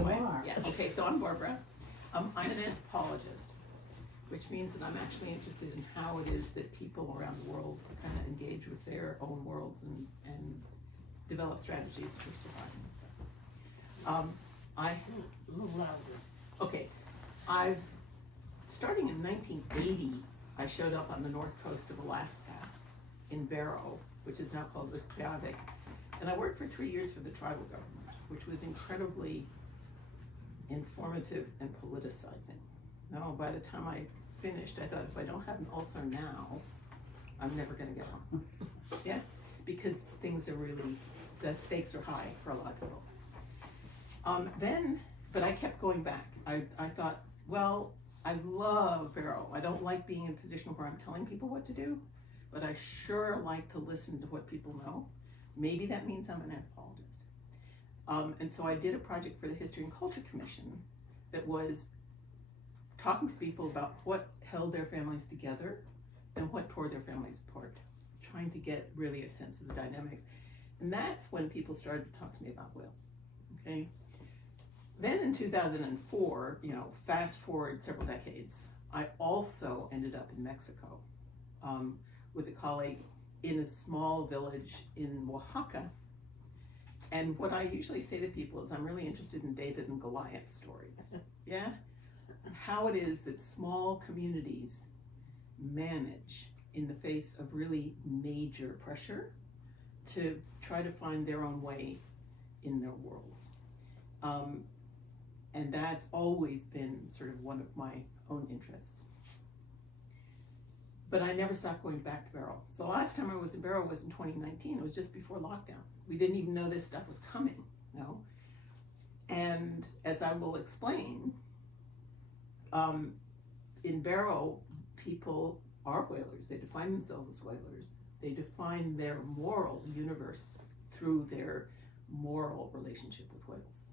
You are? Yes. Okay, so I'm Barbara. I'm an anthropologist, which means that I'm actually interested in how it is that people around the world kind of engage with their own worlds and develop strategies for surviving and stuff. A little louder. Okay, starting in 1980, I showed up on the north coast of Alaska in Barrow, which is now called Reykjavik, and I worked for 3 years for the tribal government, which was incredibly informative and politicizing. Now, by the time I finished, I thought, if I don't have an ulcer now, I'm never going to get home. Yeah, because things are really, the stakes are high for a lot of people. But I kept going back. I thought, well, I love Barrow. I don't like being in a position where I'm telling people what to do, but I sure like to listen to what people know. Maybe that means I'm an anthropologist. And so I did a project for the History and Culture Commission that was talking to people about what held their families together and what tore their families apart, trying to get really a sense of the dynamics. And that's when people started to talk to me about whales, okay? Then in 2004, fast forward several decades, I also ended up in Mexico with a colleague in a small village in Oaxaca. And what I usually say to people is I'm really interested in David and Goliath stories. Yeah? How it is that small communities manage in the face of really major pressure to try to find their own way in their worlds. And that's always been sort of one of my own interests. But I never stopped going back to Barrow. So the last time I was in Barrow was in 2019. It was just before lockdown. We didn't even know this stuff was coming, And as I will explain, in Barrow, people are whalers. They define themselves as whalers. They define their moral universe through their moral relationship with whales.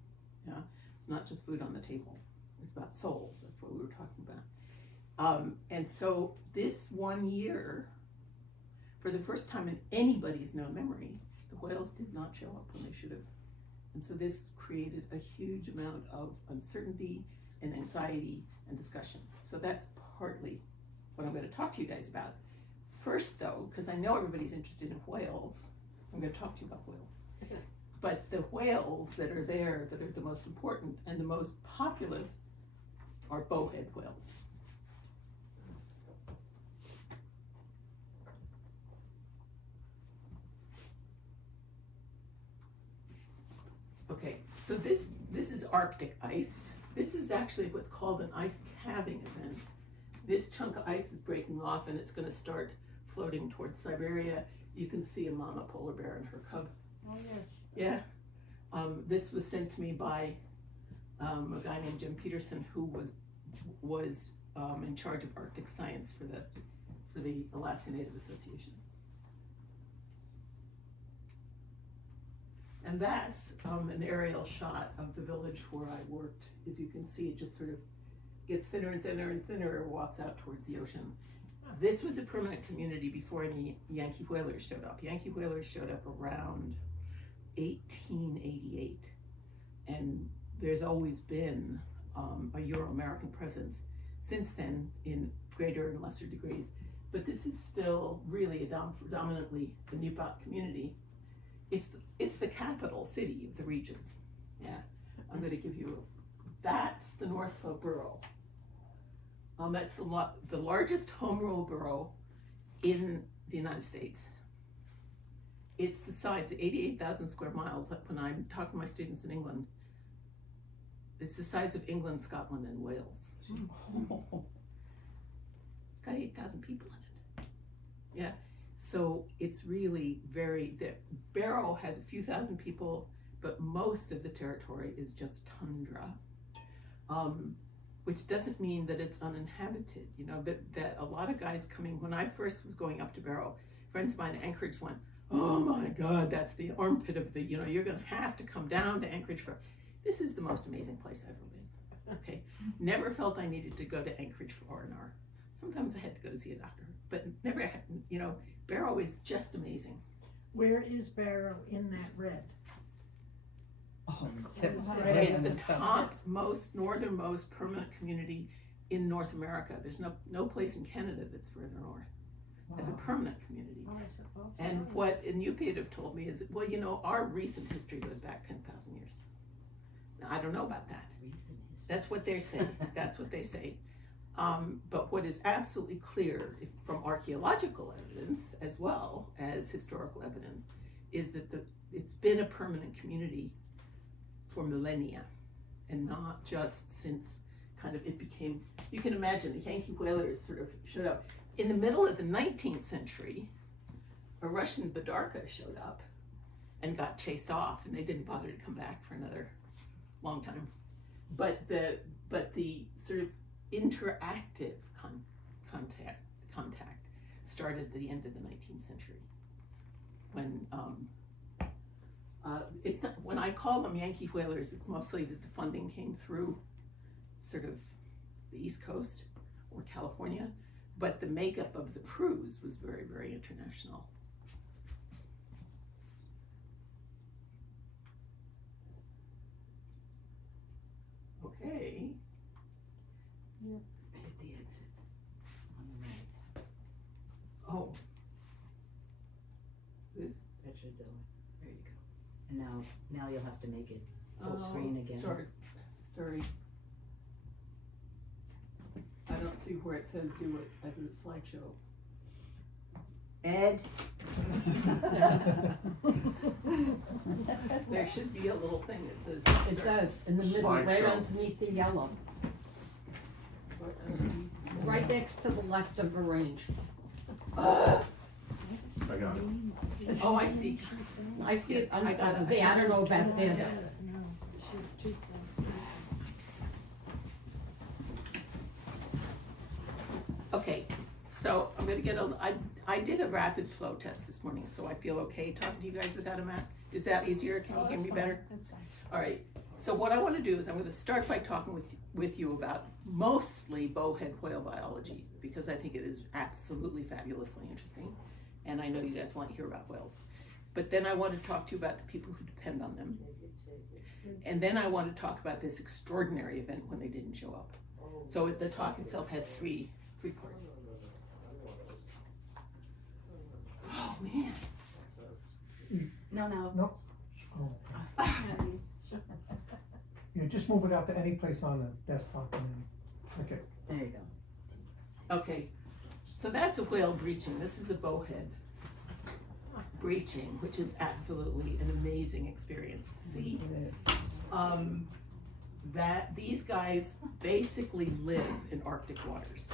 Yeah, it's not just food on the table. It's about souls. That's what we were talking about. And so this 1 year, for the first time in anybody's known memory, the whales did not show up when they should have. And so this created a huge amount of uncertainty and anxiety and discussion. So that's partly what I'm going to talk to you guys about. First, though, because I know everybody's interested in whales, I'm going to talk to you about whales. Okay. But the whales that are there, that are the most important and the most populous, are bowhead whales. Okay, so this is Arctic ice. This is actually what's called an ice calving event. This chunk of ice is breaking off and it's going to start floating towards Siberia. You can see a mama polar bear and her cub. Oh, yes. Yeah. This was sent to me by a guy named Jim Peterson, who was in charge of Arctic science for the Alaska Native Association. And that's an aerial shot of the village where I worked. As you can see, it just sort of gets thinner and thinner and thinner and walks out towards the ocean. This was a permanent community before any Yankee whalers showed up. Yankee whalers showed up around 1888. And there's always been a Euro-American presence since then in greater and lesser degrees. But this is still really a predominantly the Nipot community. It's the capital city of the region. Yeah, I'm going to give you, that's the North Slope borough. That's the largest home rule borough in the United States. It's the size, 88,000 square miles. When I'm talking to my students in England, it's the size of England, Scotland, and Wales. It's got 8,000 people in it. Yeah. So it's really Barrow has a few thousand people, but most of the territory is just tundra, which doesn't mean that it's uninhabited. That a lot of guys coming, when I first was going up to Barrow, friends of mine in Anchorage went, oh my God, that's the armpit of you're gonna have to come down to Anchorage this is the most amazing place I've ever been, okay? Never felt I needed to go to Anchorage for R&R. Sometimes I had to go to see a doctor, but never had, Barrow is just amazing. Where is Barrow in that red? Oh, tip. It's the top most northernmost permanent community in North America. There's no place in Canada that's further north as a permanent community. And what Inupiat have told me is, well, you know, our recent history goes back 10,000 years. Now, I don't know about that. That's what they say. That's what they say. But what is absolutely clear from archaeological evidence as well as historical evidence is that it's been a permanent community for millennia, and not just since kind of it became, you can imagine the Yankee whalers sort of showed up. In the middle of the 19th century, a Russian Badarka showed up and got chased off, and they didn't bother to come back for another long time. But the sort of interactive contact started at the end of the 19th century, when it's not, when I call them Yankee whalers, it's mostly that the funding came through sort of the East Coast or California, but the makeup of the crews was very, very international. Okay. Hit the exit on the right. Oh. This. That should do it. There you go. And now you'll have to make it full screen again. Sorry. I don't see where it says do it as a slideshow. Ed? There should be a little thing that says. It does, in the middle, right Slideshow. underneath the yellow, right next to the left of arrange. I got it. Oh, I see. I see it. I got it. I don't know back there. No, she's too so sweet. Okay, so I'm gonna get I did a rapid flow test this morning, so I feel okay talking to you guys without a mask. Is that easier? Can you hear me better? That's fine. All right, so what I wanna do is I'm gonna start by talking with you about mostly bowhead whale biology, because I think it is absolutely fabulously interesting, and I know you guys want to hear about whales. But then I want to talk to you about the people who depend on them. And then I want to talk about this extraordinary event when they didn't show up. So the talk itself has three parts. Oh, man. No. Nope. Oh. Yeah, just move it out to any place on the desktop and then click it. There you go. Okay, so that's a whale breaching. This is a bowhead breaching, which is absolutely an amazing experience to see. That these guys basically live in Arctic waters.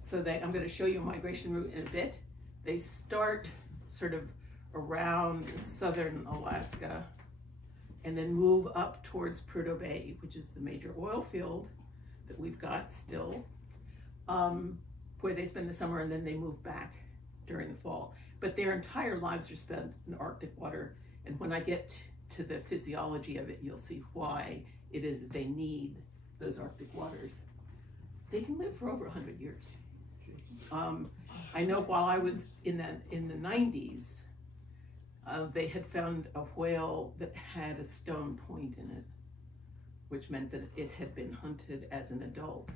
So I'm going to show you a migration route in a bit. They start sort of around southern Alaska and then move up towards Prudhoe Bay, which is the major oil field that we've got still, where they spend the summer and then they move back during the fall. But their entire lives are spent in Arctic water, and when I get to the physiology of it, you'll see why it is that they need those Arctic waters. They can live for over 100 years. I know while I was in the 90s, they had found a whale that had a stone point in it, which meant that it had been hunted as an adult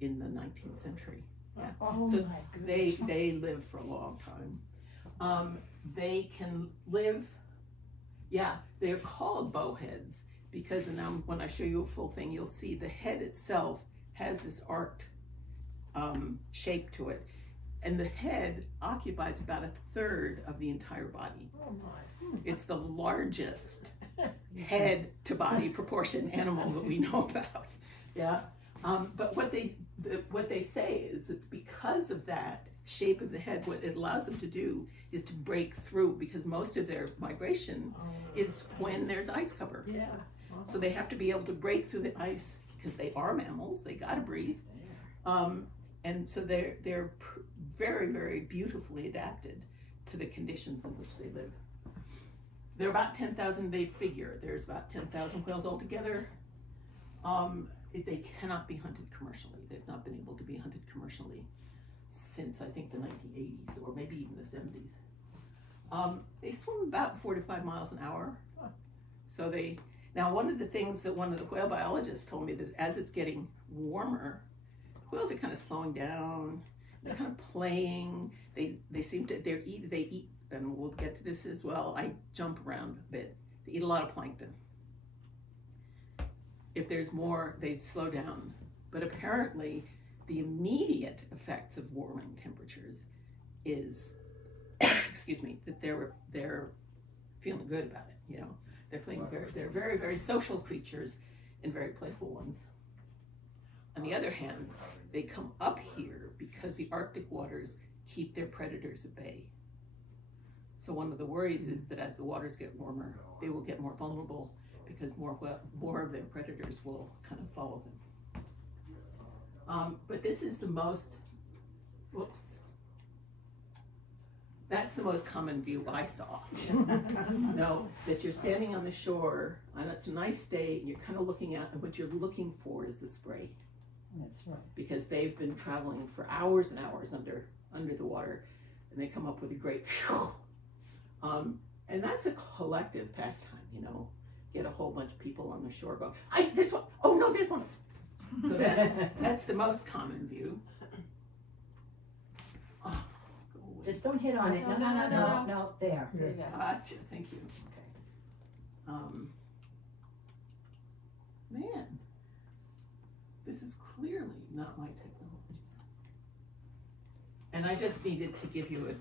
in the 19th century. Yeah. Oh So my goodness. they live for a long time. They can live, they're called bowheads because now when I show you a full thing, you'll see the head itself has this arced shape to it. And the head occupies about a third of the entire body. Oh my. It's the largest head to body proportion animal that we know about. Yeah. But what they say is that because of that shape of the head, what it allows them to do is to break through, because most of their migration is when there's ice cover. Yeah. So they have to be able to break through the ice because they are mammals, they gotta breathe. And so they're very, very beautifully adapted to the conditions in which they live. There are about 10,000, they figure, there's about 10,000 whales altogether. They cannot be hunted commercially. They've not been able to be hunted commercially since I think the 1980s or maybe even the 70s. They swim about 4 to 5 miles an hour. So Now, one of the things that one of the whale biologists told me is as it's getting warmer, whales are kind of slowing down. They're kind of playing. They seem to they eat, and we'll get to this as well. I jump around a bit. They eat a lot of plankton. If there's more, they slow down. But apparently, the immediate effects of warming temperatures is, excuse me, that they're feeling good about it. You know, they're feeling they're very, very social creatures and very playful ones. On the other hand, they come up here because the Arctic waters keep their predators at bay. So one of the worries is that as the waters get warmer, they will get more vulnerable because more of their predators will kind of follow them. But this is the most, that's the most common view I saw. No, that you're standing on the shore, and it's a nice day, and you're kind of looking out, and what you're looking for is the spray. That's right. Because they've been traveling for hours and hours under the water, and they come up with a great phew. And that's a collective pastime, you know. Get a whole bunch of people on the shore go, there's one. Oh no, there's one. So that's the most common view. Oh, go away. Just don't hit on it. No, there. Yeah. Gotcha, thank you. Okay. Man, this is clearly not my technology. And I just needed to give you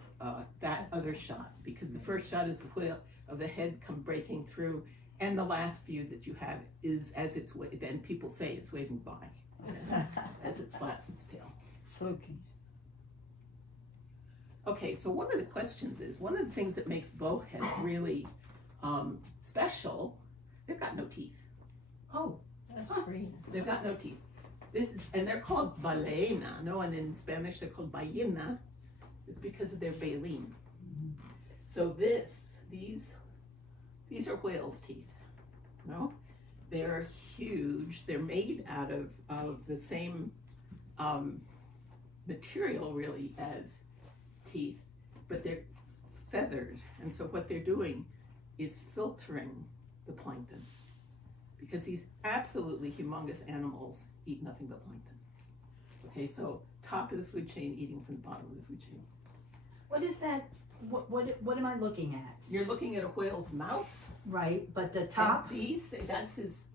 that other shot, because the first shot is the whale of the head come breaking through, and the last view that you have is as it's then people say it's waving by as it slaps its tail. Fluky. Okay, so one of the questions is, one of the things that makes bowhead really special, they've got no teeth. Oh, That's green. They've got no teeth. And they're called balena, no, and in Spanish they're called ballena. It's because of their baleen. So these are whales' teeth, no? They're huge. They're made out of the same material, really, as teeth, but they're feathered. And so what they're doing is filtering the plankton, because these absolutely humongous animals eat nothing but plankton. Okay, so top of the food chain eating from the bottom of the food chain. what is that? What am I looking at? You're looking at a whale's mouth. Right, but the top. And that's his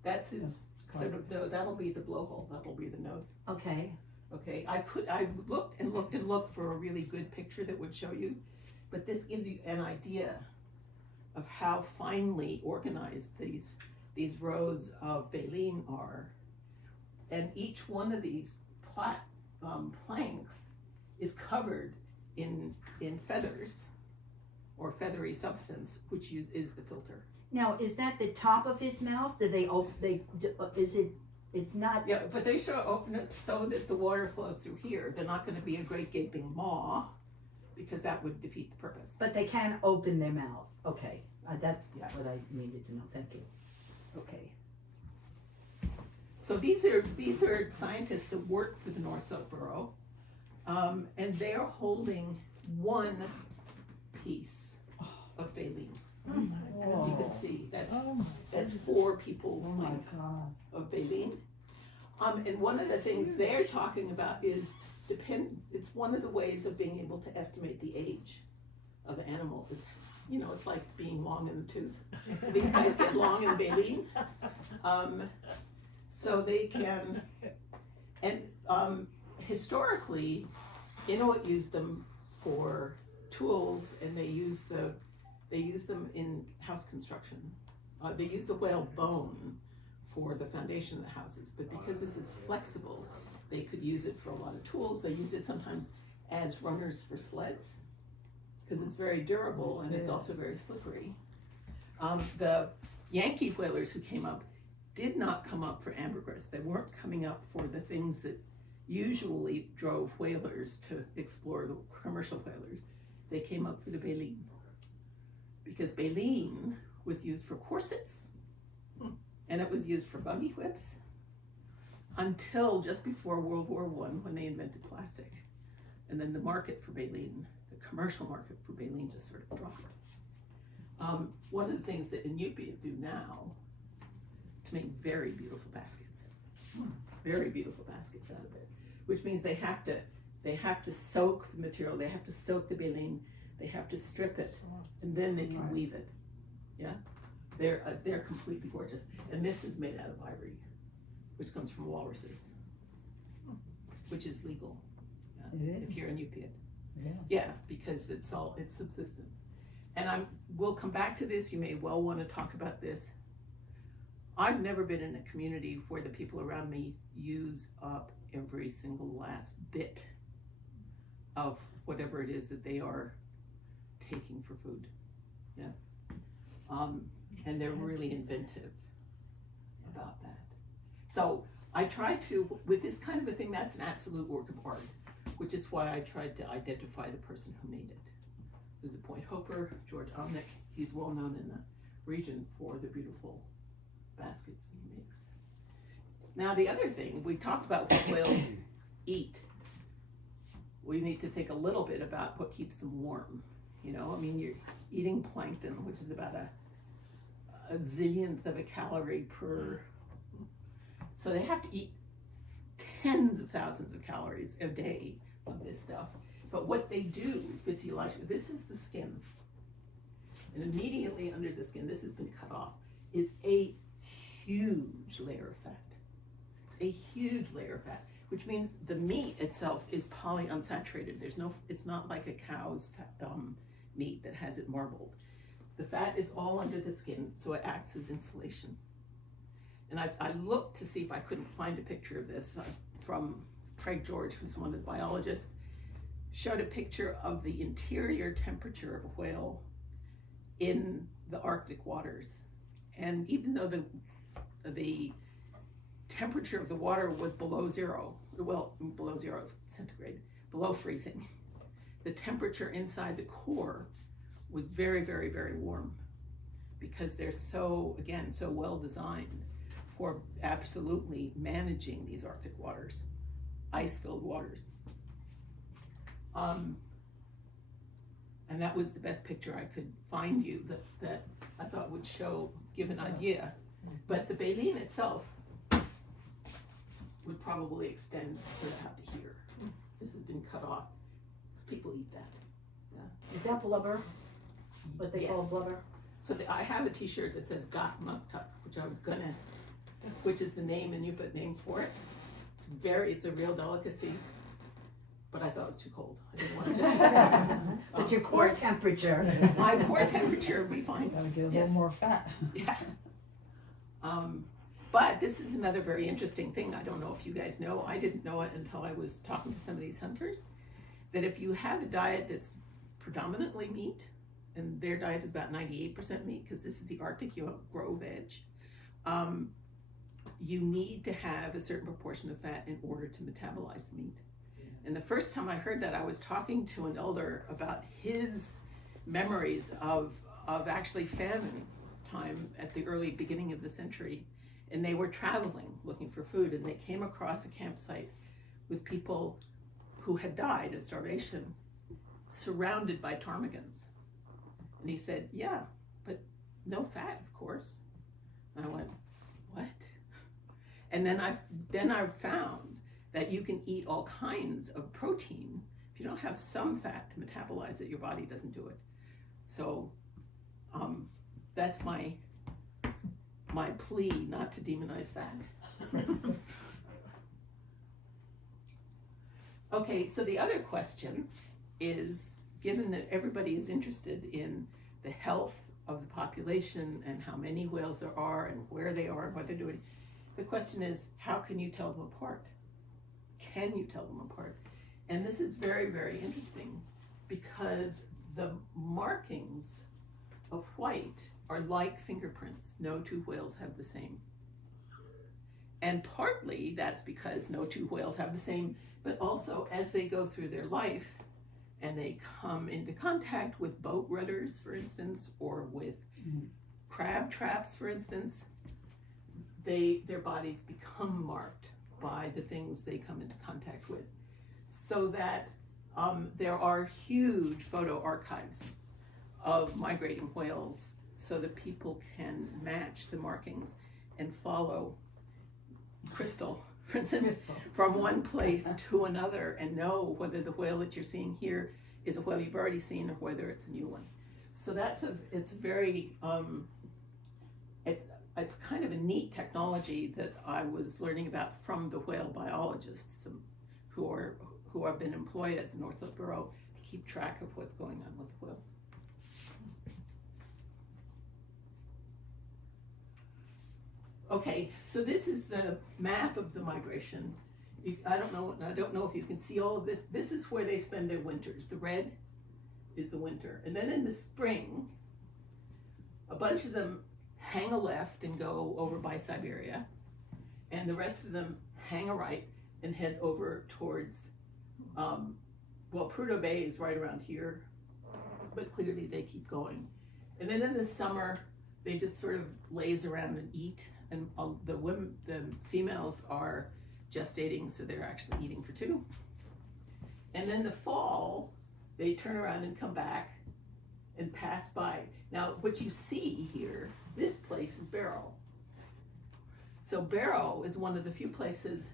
sort of, no, that'll be the blowhole. That'll be the nose. Okay. Okay, I looked and looked and looked for a really good picture that would show you, but this gives you an idea of how finely organized these rows of baleen are. And each one of these planks is covered in feathers or feathery substance, which is the filter. Now, is that the top of his mouth? Do they open? It's not. Yeah, but they should open it so that the water flows through here. They're not going to be a great gaping maw, because that would defeat the purpose. But they can open their mouth. Okay, that's what I needed to know. Thank you. Okay. So these are scientists that work for the North-South Bureau, and they're holding one piece of baleen. You can see that's 4 people's length of baleen. And one of the things they're talking about is it's one of the ways of being able to estimate the age of the animal is, you know, it's like being long in the tooth. These guys get long in the baleen. So they can, and historically, Inuit used them for tools, and they use them in house construction. They use the whale bone for the foundation of the houses, but because this is flexible, they could use it for a lot of tools. They used it sometimes as runners for sleds, because it's very durable and it's also very slippery. The Yankee whalers who came up did not come up for ambergris. They weren't coming up for the things that usually drove whalers to explore, the commercial whalers. They came up for the baleen, because baleen was used for corsets and it was used for buggy whips until just before World War I, when they invented plastic. And then the market for baleen, the commercial market for baleen, just sort of dropped. One of the things that Inupiat do now to make very beautiful baskets. Very beautiful baskets out of it, which means they have to soak the material, they have to soak the baleen, they have to strip it, and then they can weave it. Yeah, they're completely gorgeous. And this is made out of ivory, which comes from walruses, which is legal. It is. If you're a Nupiat. Yeah. Yeah, because it's subsistence. And we'll come back to this. You may well want to talk about this. I've never been in a community where the people around me use up every single last bit of whatever it is that they are taking for food. Yeah. And they're really inventive about that. So I try to, with this kind of a thing, that's an absolute work of art, which is why I tried to identify the person who made it. There's a Point Hoper, George Omnick. He's well known in the region for the beautiful baskets he makes. Now the other thing, we talked about what whales eat. We need to think a little bit about what keeps them warm. You know, I mean, you're eating plankton, which is about a zillionth of a calorie per, so they have to eat tens of thousands of calories a day of this stuff. But what they do physiologically, this is the skin, and immediately under the skin, this has been cut off, is a huge layer of fat. It's a huge layer of fat, which means the meat itself is polyunsaturated. It's not like a cow's meat that has it marbled. The fat is all under the skin, so it acts as insulation. And I looked to see if I couldn't find a picture of this from Craig George, who's one of the biologists, showed a picture of the interior temperature of a whale in the Arctic waters. And even though the temperature of the water was below zero, well, below 0 centigrade, below freezing, the temperature inside the core was very, very, very warm, because they're so well designed for absolutely managing these Arctic waters, ice-filled waters. And that was the best picture I could find you that I thought would give an idea. But the baleen itself would probably extend sort of out to here. This has been cut off, because people eat that. Yeah. Is that blubber? What they call Yes. blubber? So I have a T-shirt that says "Got Muktuk," which is the name, and you put name for it. It's a real delicacy, but I thought it was too cold. I didn't want to just. But your core temperature. My core temperature we find. Gotta get a Yes. little more fat. Yeah. But this is another very interesting thing. I don't know if you guys know. I didn't know it until I was talking to some of these hunters. That if you have a diet that's predominantly meat, and their diet is about 98% meat, because this is the Arctic, you don't grow veg. You need to have a certain proportion of fat in order to metabolize the meat. And the first time I heard that, I was talking to an elder about his memories of actually famine time at the early beginning of the century. And they were traveling looking for food, and they came across a campsite with people who had died of starvation, surrounded by ptarmigans. And he said, yeah, but no fat, of course. And I went, what? And then I found that you can eat all kinds of protein. If you don't have some fat to metabolize it, your body doesn't do it. So that's my plea not to demonize fat. Okay, so the other question is, given that everybody is interested in the health of the population and how many whales there are and where they are and what they're doing, the question is, how can you tell them apart? Can you tell them apart? And this is very, very interesting, because the markings of white are like fingerprints. No two whales have the same. And partly that's because no two whales have the same, but also as they go through their life and they come into contact with boat rudders, for instance, or with crab traps, for instance, their bodies become marked by the things they come into contact with. So that there are huge photo archives of migrating whales, so that people can match the markings and follow crystal, for instance, from one place to another and know whether the whale that you're seeing here is a whale you've already seen or whether it's a new one. So it's very, it's kind of a neat technology that I was learning about from the whale biologists who have been employed at the Northrop Bureau to keep track of what's going on with whales. Okay, so this is the map of the migration. I don't know if you can see all of this. This is where they spend their winters. The red is the winter. And then in the spring, a bunch of them hang a left and go over by Siberia. And the rest of them hang a right and head over towards, Prudhoe Bay is right around here, but clearly they keep going. And then in the summer, they just sort of laze around and eat. And the females are gestating, so they're actually eating for two. And then the fall, they turn around and come back and pass by. Now, what you see here, this place is Barrow. So Barrow is one of the few places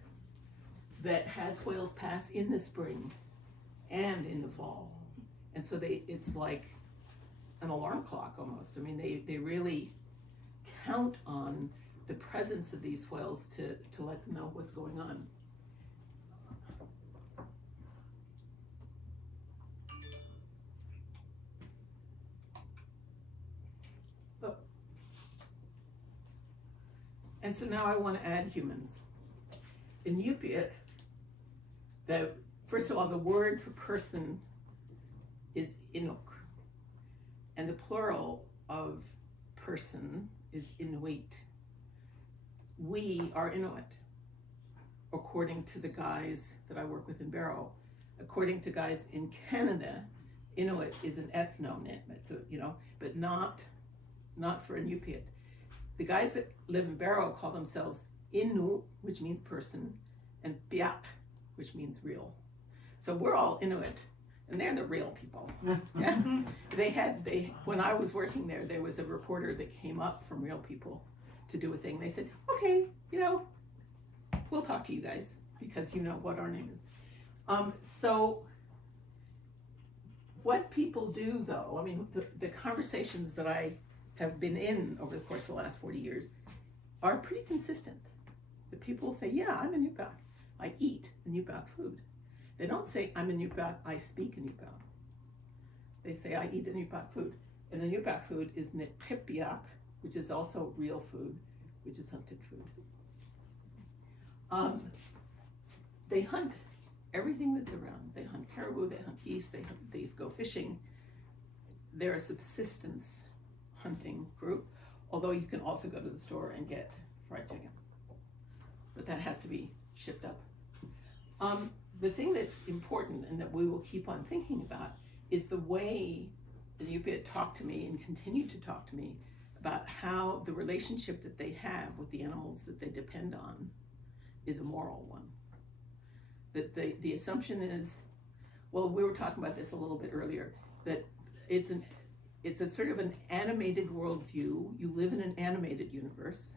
that has whales pass in the spring and in the fall. And so it's like an alarm clock almost. I mean, they really count on the presence of these whales to let them know what's going on. Oh. And so now I want to add humans. In Yup'ik, first of all, the word for person is Inuk, and the plural of person is Inuit. We are Inuit, according to the guys that I work with in Barrow. According to guys in Canada, Inuit is an ethnonym, but not for Inupiat. The guys that live in Barrow call themselves Inu, which means person, and Piak, which means real. So we're all Inuit, and they're the real people. Yeah. When I was working there was a reporter that came up from Real People to do a thing. They said, okay, we'll talk to you guys because you know what our name is. So what people do though, I mean, the conversations that I have been in over the course of the last 40 years are pretty consistent. The people say, yeah, I'm a Nup'ik. I eat Nup'ik food. They don't say, I'm a Nup'ik, I speak a Nup'ik. They say, I eat a Nup'ik food. And the Nup'ik food is Nepipiak, which is also real food, which is hunted food. They hunt everything that's around. They hunt caribou, they hunt geese, they go fishing. They're a subsistence hunting group, although you can also go to the store and get fried chicken. But that has to be shipped up. The thing that's important and that we will keep on thinking about is the way the Yup'ik talk to me and continue to talk to me about how the relationship that they have with the animals that they depend on is a moral one. That the assumption is, well, we were talking about this a little bit earlier, that it's a sort of an animated worldview. You live in an animated universe.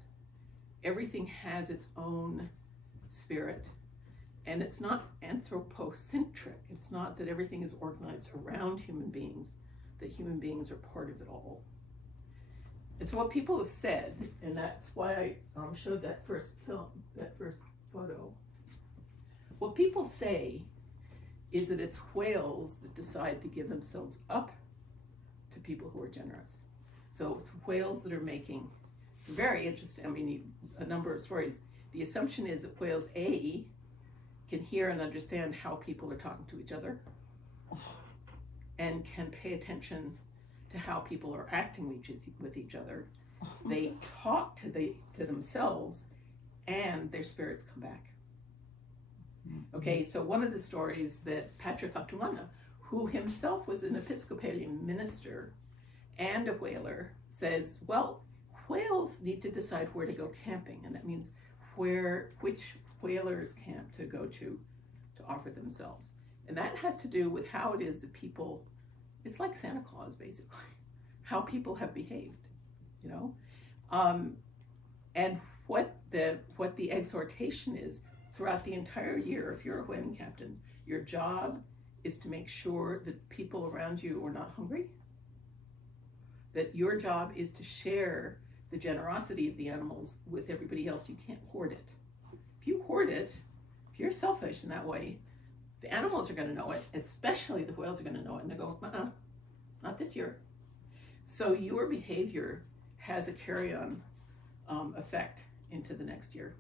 Everything has its own spirit. And it's not anthropocentric. It's not that everything is organized around human beings, that human beings are part of it all. It's what people have said, and that's why I showed that first photo. What people say is that it's whales that decide to give themselves up to people who are generous. So it's whales that are making, it's very interesting, I mean, a number of stories. The assumption is that whales, A, can hear and understand how people are talking to each other and can pay attention to how people are acting with each other. They talk to themselves and their spirits come back. Okay, so one of the stories that Patrick Atumana, who himself was an Episcopalian minister and a whaler, says, well, whales need to decide where to go camping, and that means which whalers camp to go to offer themselves. And that has to do with how it is that people, it's like Santa Claus basically, how people have behaved, And what the exhortation is throughout the entire year, if you're a whaling captain, your job is to make sure that people around you are not hungry, that your job is to share the generosity of the animals with everybody else. You can't hoard it. If you hoard it, if you're selfish in that way, the animals are going to know it, especially the whales are going to know it, and they go, not this year. So your behavior has a carry-on effect into the next year.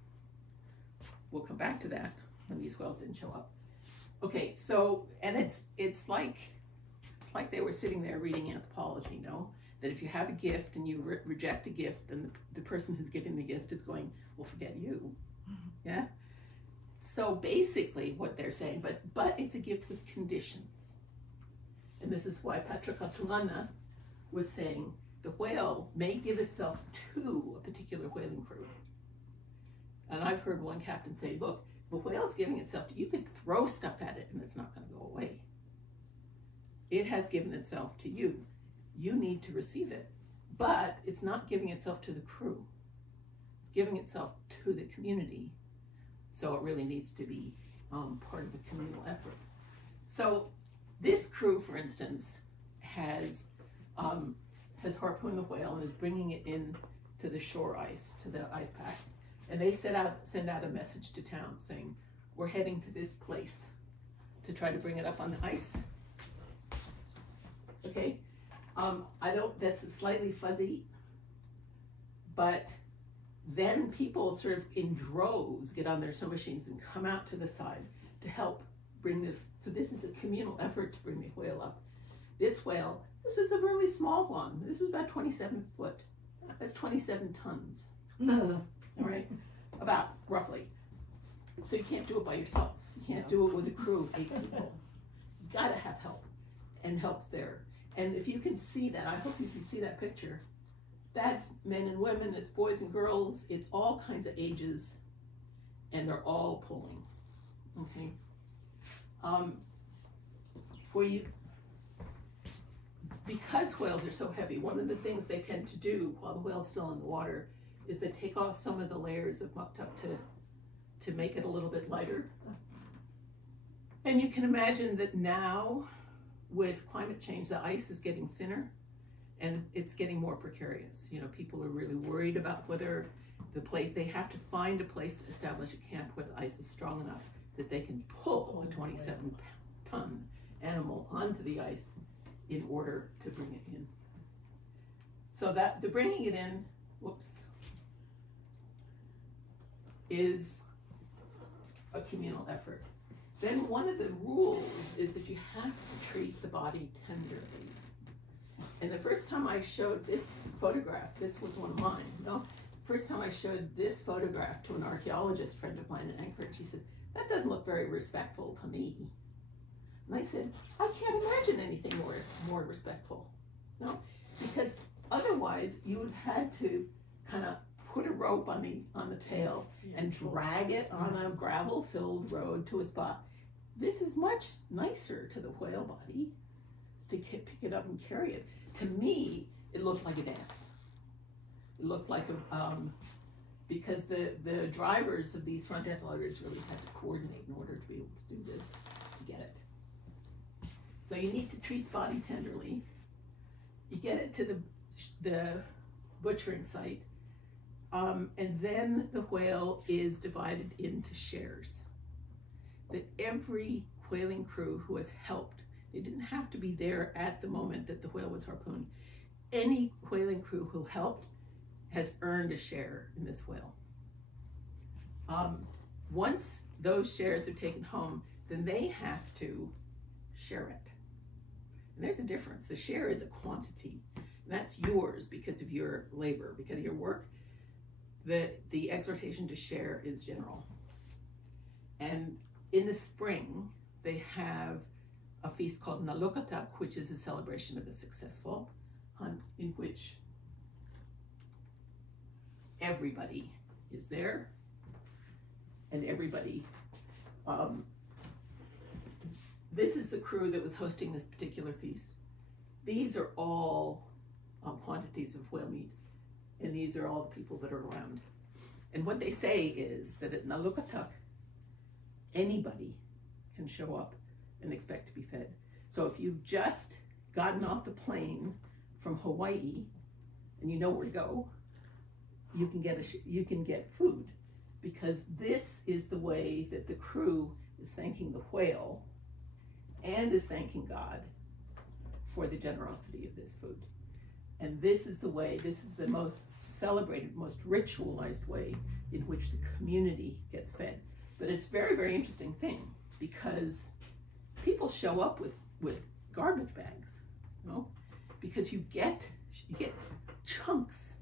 We'll come back to that when these whales didn't show up. Okay, so, and it's like they were sitting there reading Anthropology, that if you have a gift and you reject a gift, then the person who's giving the gift is going, well, forget you. Yeah? So basically what they're saying, but it's a gift with conditions. And this is why Patrick was saying the whale may give itself to a particular whaling crew. And I've heard one captain say, look, the whale's giving itself to you, can throw stuff at it and it's not going to go away. It has given itself to you. You need to receive it. But it's not giving itself to the crew. It's giving itself to the community. So it really needs to be part of a communal effort. So this crew, for instance, has harpooned the whale and is bringing it in to the shore ice, to the ice pack. And they send out a message to town saying, we're heading to this place to try to bring it up on the ice. Okay? That's slightly fuzzy, but then people sort of in droves get on their snow machines and come out to the side to help bring this. So this is a communal effort to bring the whale up. This whale, this was a really small one. This was about 27 foot. That's 27 tons. No. All right, about roughly. So you can't do it by yourself. You can't do it with a crew of 8 people. You gotta have help, and help's there. And if you can see that, I hope you can see that picture. That's men and women, it's boys and girls, it's all kinds of ages, and they're all pulling. Okay. Because whales are so heavy, one of the things they tend to do while the whale's still in the water is they take off some of the layers of muck tuck to make it a little bit lighter. And you can imagine that now, with climate change, the ice is getting thinner and it's getting more precarious. People are really worried about whether they have to find a place to establish a camp where the ice is strong enough that they can pull a 27-ton animal onto the ice in order to bring it in. So that the bringing it in, is a communal effort. Then one of the rules is that you have to treat the body tenderly. And the first time I showed this photograph, this was one of mine, first time I showed this photograph to an archaeologist friend of mine in Anchorage, he said, that doesn't look very respectful to me. And I said, I can't imagine anything more respectful. Because otherwise you would have had to kind of put a rope on the tail and drag it on a gravel-filled road to a spot. This is much nicer to the whale body to pick it up and carry it. To me, it looked like a dance. It looked like because the drivers of these front end loaders really had to coordinate in order to be able to do this, to get it. So you need to treat body tenderly. You get it to the butchering site. And then the whale is divided into shares. That every whaling crew who has helped, they didn't have to be there at the moment that the whale was harpooned. Any whaling crew who helped has earned a share in this whale. Once those shares are taken home, then they have to share it. And there's a difference. The share is a quantity. And that's yours because of your labor, because of your work. The exhortation to share is general. And in the spring, they have a feast called Nalukatak, which is a celebration of a successful hunt in which everybody is there and everybody, this is the crew that was hosting this particular feast. These are all quantities of whale meat, and these are all the people that are around. And what they say is that at Nalukatuk, anybody can show up and expect to be fed. So if you've just gotten off the plane from Hawaii and you know where to go, you can get food, because this is the way that the crew is thanking the whale and is thanking God for the generosity of this food. And this is the most celebrated, most ritualized way in which the community gets fed. But it's a very, very interesting thing, because people show up with garbage bags, you know, because you get chunks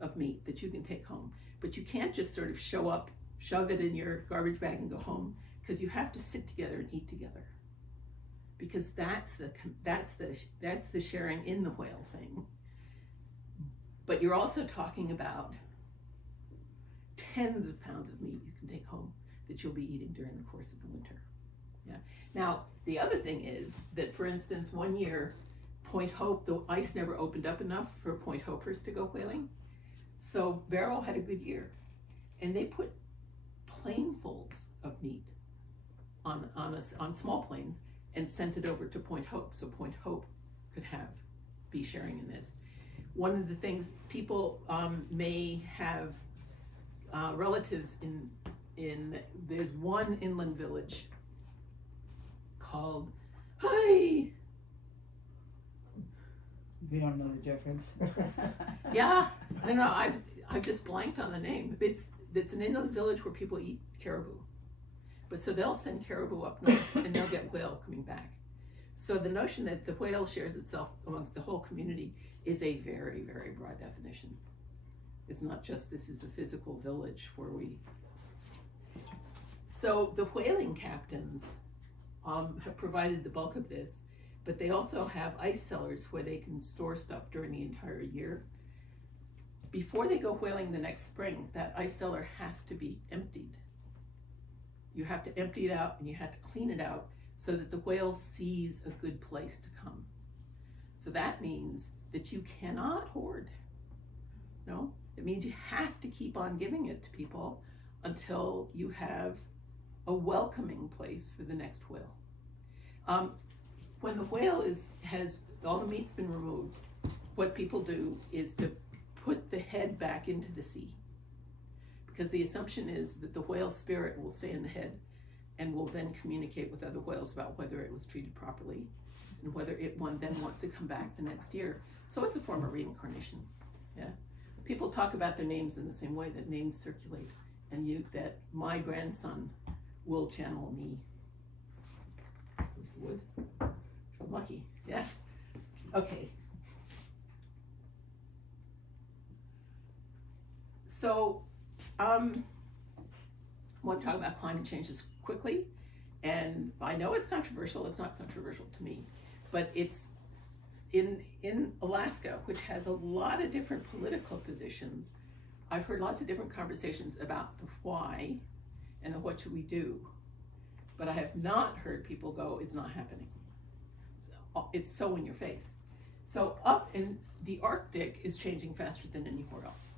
of meat that you can take home, but you can't just sort of show up, shove it in your garbage bag and go home, because you have to sit together and eat together, because that's the sharing in the whale thing. But you're also talking about tens of pounds of meat you can take home that you'll be eating during the course of the winter. Yeah. Now, the other thing is that, for instance, one year, Point Hope, the ice never opened up enough for Point Hopers to go whaling. So Barrow had a good year, and they put planefuls of meat on small planes and sent it over to Point Hope, so Point Hope could be sharing in this. One of the things people may have relatives in there's one inland village called We don't know the difference. yeah, no, I've just blanked on the name. It's an inland village where people eat caribou, but so they'll send caribou up north and they'll get whale coming back. So the notion that the whale shares itself amongst the whole community is a very, very broad definition. It's not just this is the physical village where we. So the whaling captains have provided the bulk of this, but they also have ice cellars where they can store stuff during the entire year. Before they go whaling the next spring, that ice cellar has to be emptied. You have to empty it out and you have to clean it out so that the whale sees a good place to come. So that means that you cannot hoard. No, it means you have to keep on giving it to people until you have a welcoming place for the next whale. When the whale has all the meat's been removed, what people do is to put the head back into the sea, because the assumption is that the whale spirit will stay in the head and will then communicate with other whales about whether it was treated properly and whether one then wants to come back the next year. So it's a form of reincarnation. Yeah, people talk about their names in the same way that names circulate, and that my grandson will channel me. Where's the wood? I'm lucky. Yeah. Okay. So, I want to talk about climate change just quickly, and I know it's controversial. It's not controversial to me, but it's in Alaska, which has a lot of different political positions. I've heard lots of different conversations about the why and the what should we do, but I have not heard people go, it's not happening. It's so in your face. So up in the Arctic is changing faster than anywhere else.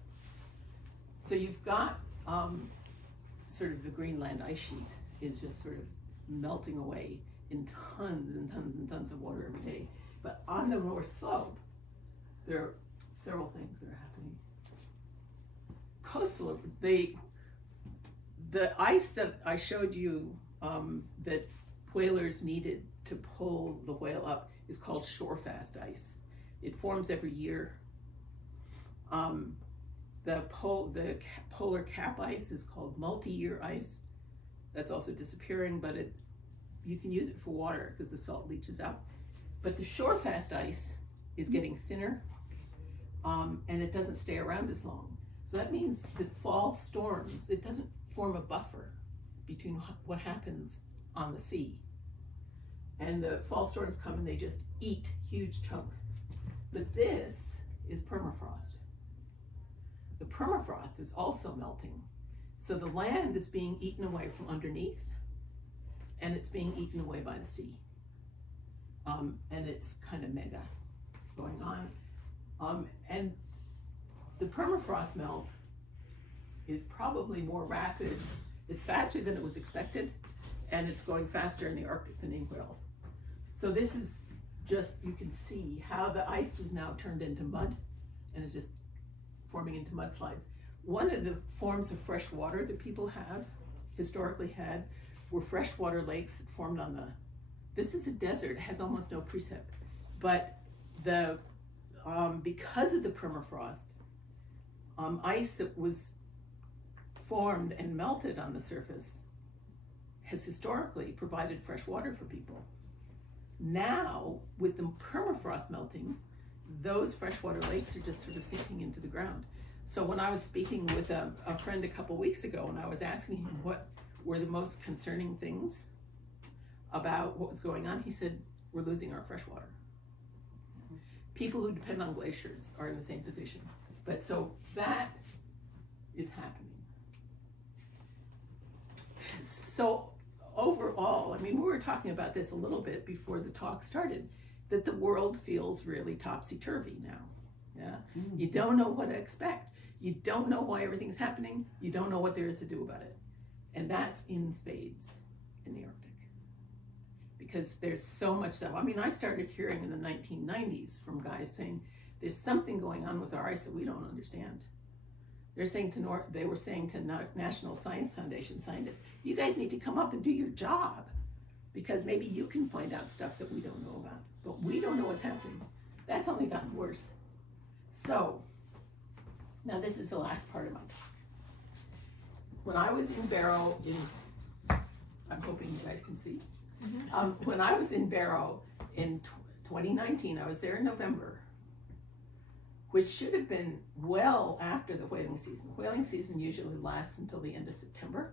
So you've got sort of the Greenland ice sheet is just sort of melting away in tons and tons and tons of water every day. But on the north slope, there are several things that are happening. Coastal, the ice that I showed you that whalers needed to pull the whale up is called shore-fast ice. It forms every year. The polar cap ice is called multi-year ice. That's also disappearing, but you can use it for water because the salt leaches out. But the shore-fast ice is getting thinner, and it doesn't stay around as long. So that means that fall storms, it doesn't form a buffer between what happens on the sea. And the fall storms come and they just eat huge chunks. But this is permafrost. The permafrost is also melting. So the land is being eaten away from underneath, and it's being eaten away by the sea. And it's kind of mega going on. And the permafrost melt is probably more rapid. It's faster than it was expected, and it's going faster in the Arctic than in whales. So this is just, you can see how the ice is now turned into mud and is just forming into mudslides. One of the forms of fresh water that people have historically had were freshwater lakes that formed on the, this is a desert, it has almost no precip, but the because of the permafrost, ice that was formed and melted on the surface has historically provided fresh water for people. Now, with the permafrost melting, those freshwater lakes are just sort of sinking into the ground. So when I was speaking with a friend a couple weeks ago, and I was asking him what were the most concerning things about what was going on, he said, we're losing our fresh water. People who depend on glaciers are in the same position. But so that is happening. So overall, I mean, we were talking about this a little bit before the talk started, that the world feels really topsy-turvy now. Yeah, you don't know what to expect. You don't know why everything's happening. You don't know what there is to do about it. And that's in spades in the Arctic. Because there's so much stuff. I mean, I started hearing in the 1990s from guys saying, there's something going on with our ice that we don't understand. They were saying to National Science Foundation scientists, you guys need to come up and do your job, because maybe you can find out stuff that we don't know about. But we don't know what's happening. That's only gotten worse. So, now this is the last part of my talk. When I was in Barrow I'm hoping you guys can see. When I was in Barrow in 2019, I was there in November, which should have been well after the whaling season. The whaling season usually lasts until the end of September.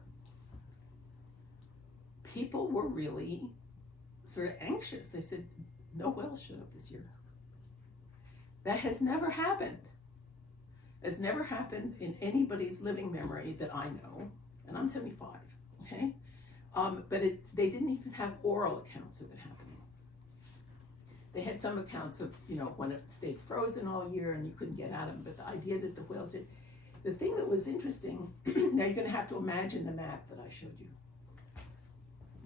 People were really sort of anxious. They said, no whales showed up this year. That has never happened. It's never happened in anybody's living memory that I know, and I'm 75, okay? But they didn't even have oral accounts of it happening. They had some accounts of, when it stayed frozen all year and you couldn't get at them, but the idea that the whales did. The thing that was interesting, now you're gonna have to imagine the map that I showed you.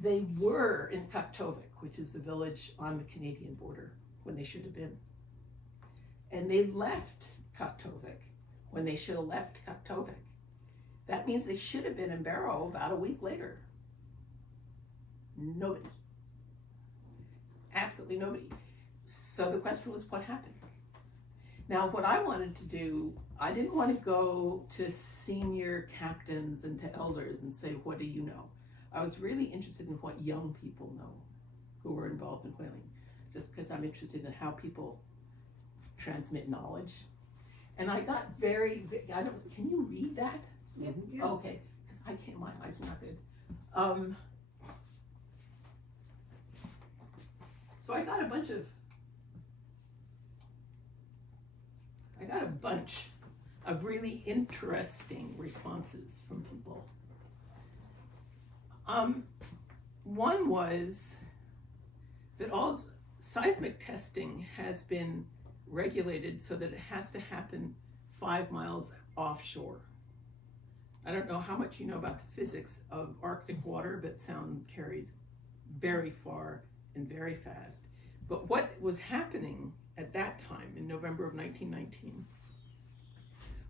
They were in Kaktovik, which is the village on the Canadian border, when they should have been. And they left Kaktovik when they should have left Kaktovik. That means they should have been in Barrow about a week later. Nobody. Absolutely nobody. So the question was, what happened? Now, what I wanted to do, I didn't want to go to senior captains and to elders and say, what do you know? I was really interested in what young people know who were involved in whaling, just because I'm interested in how people transmit knowledge. And I got can you read that? Yep. Yeah. Okay, because I can't, my eyes are not good. So I got a bunch of really interesting responses from people. One was that all seismic testing has been regulated so that it has to happen 5 miles offshore. I don't know how much you know about the physics of Arctic water, but sound carries very far and very fast. But what was happening at that time in November of 1919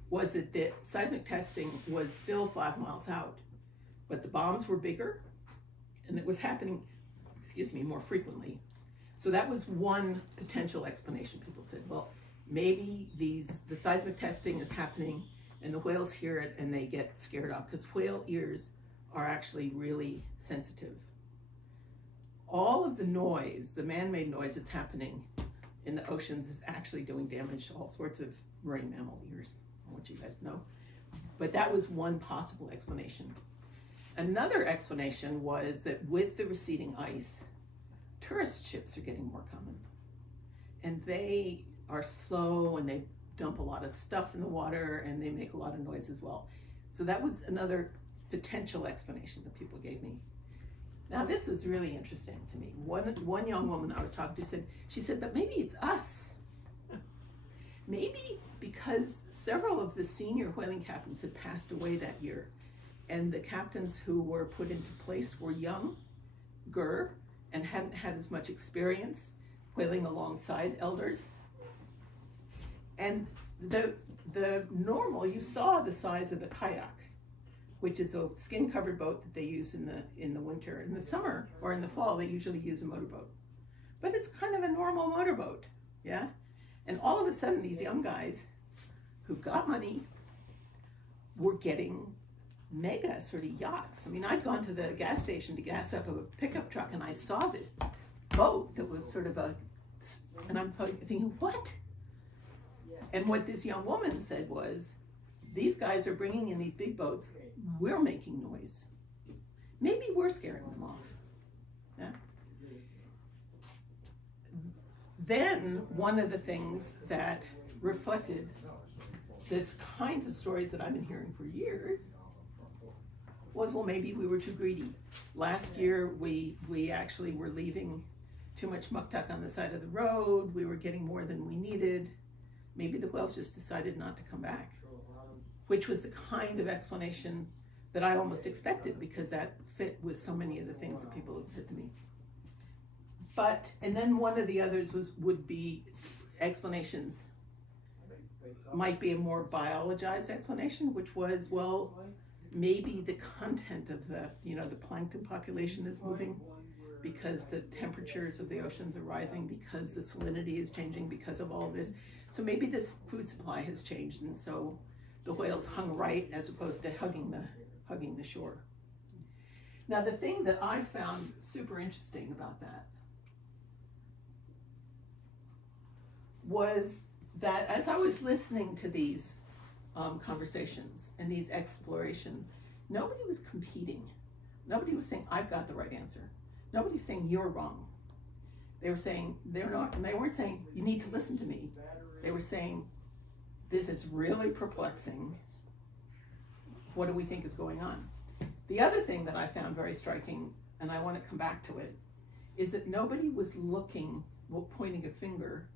was that the seismic testing was still 5 miles out, but the bombs were bigger and it was happening, more frequently. So that was one potential explanation. People said, well, maybe the seismic testing is happening and the whales hear it and they get scared off, because whale ears are actually really sensitive. All of the noise, the man-made noise that's happening in the oceans, is actually doing damage to all sorts of marine mammal ears. I want you guys to know. But that was one possible explanation. Another explanation was that with the receding ice, tourist ships are getting more common. And they are slow and they dump a lot of stuff in the water and they make a lot of noise as well. So that was another potential explanation that people gave me. Now this was really interesting to me. One young woman I was talking to said, but maybe it's us. Maybe because several of the senior whaling captains had passed away that year, and the captains who were put into place were younger and hadn't had as much experience whaling alongside elders. And the normal, you saw the size of the kayak, which is a skin-covered boat that they use in the winter. In the summer or in the fall, they usually use a motorboat. But it's kind of a normal motorboat, yeah? And all of a sudden, these young guys who've got money were getting mega sort of yachts. I mean, I'd gone to the gas station to gas up a pickup truck, and I saw this boat that was sort of and I'm thinking, what? And what this young woman said was, these guys are bringing in these big boats, we're making noise. Maybe we're scaring them off. Yeah? Then, one of the things that reflected this kinds of stories that I've been hearing for years was, well, maybe we were too greedy. Last year, we actually were leaving too much muktuk on the side of the road. We were getting more than we needed. Maybe the whales just decided not to come back, which was the kind of explanation that I almost expected, because that fit with so many of the things that people have said to me. But, and then one of the others would be explanations, might be a more biologized explanation, which was, well, maybe the content of the plankton population is moving because the temperatures of the oceans are rising, because the salinity is changing, because of all of this. So maybe this food supply has changed, and so the whales hung right as opposed to hugging the shore. Now, the thing that I found super interesting about that was that as I was listening to these conversations and these explorations, nobody was competing. Nobody was saying, I've got the right answer. Nobody's saying you're wrong. They were saying they're not, and they weren't saying you need to listen to me. They were saying, this is really perplexing. What do we think is going on? The other thing that I found very striking, and I want to come back to it, is that nobody was pointing a finger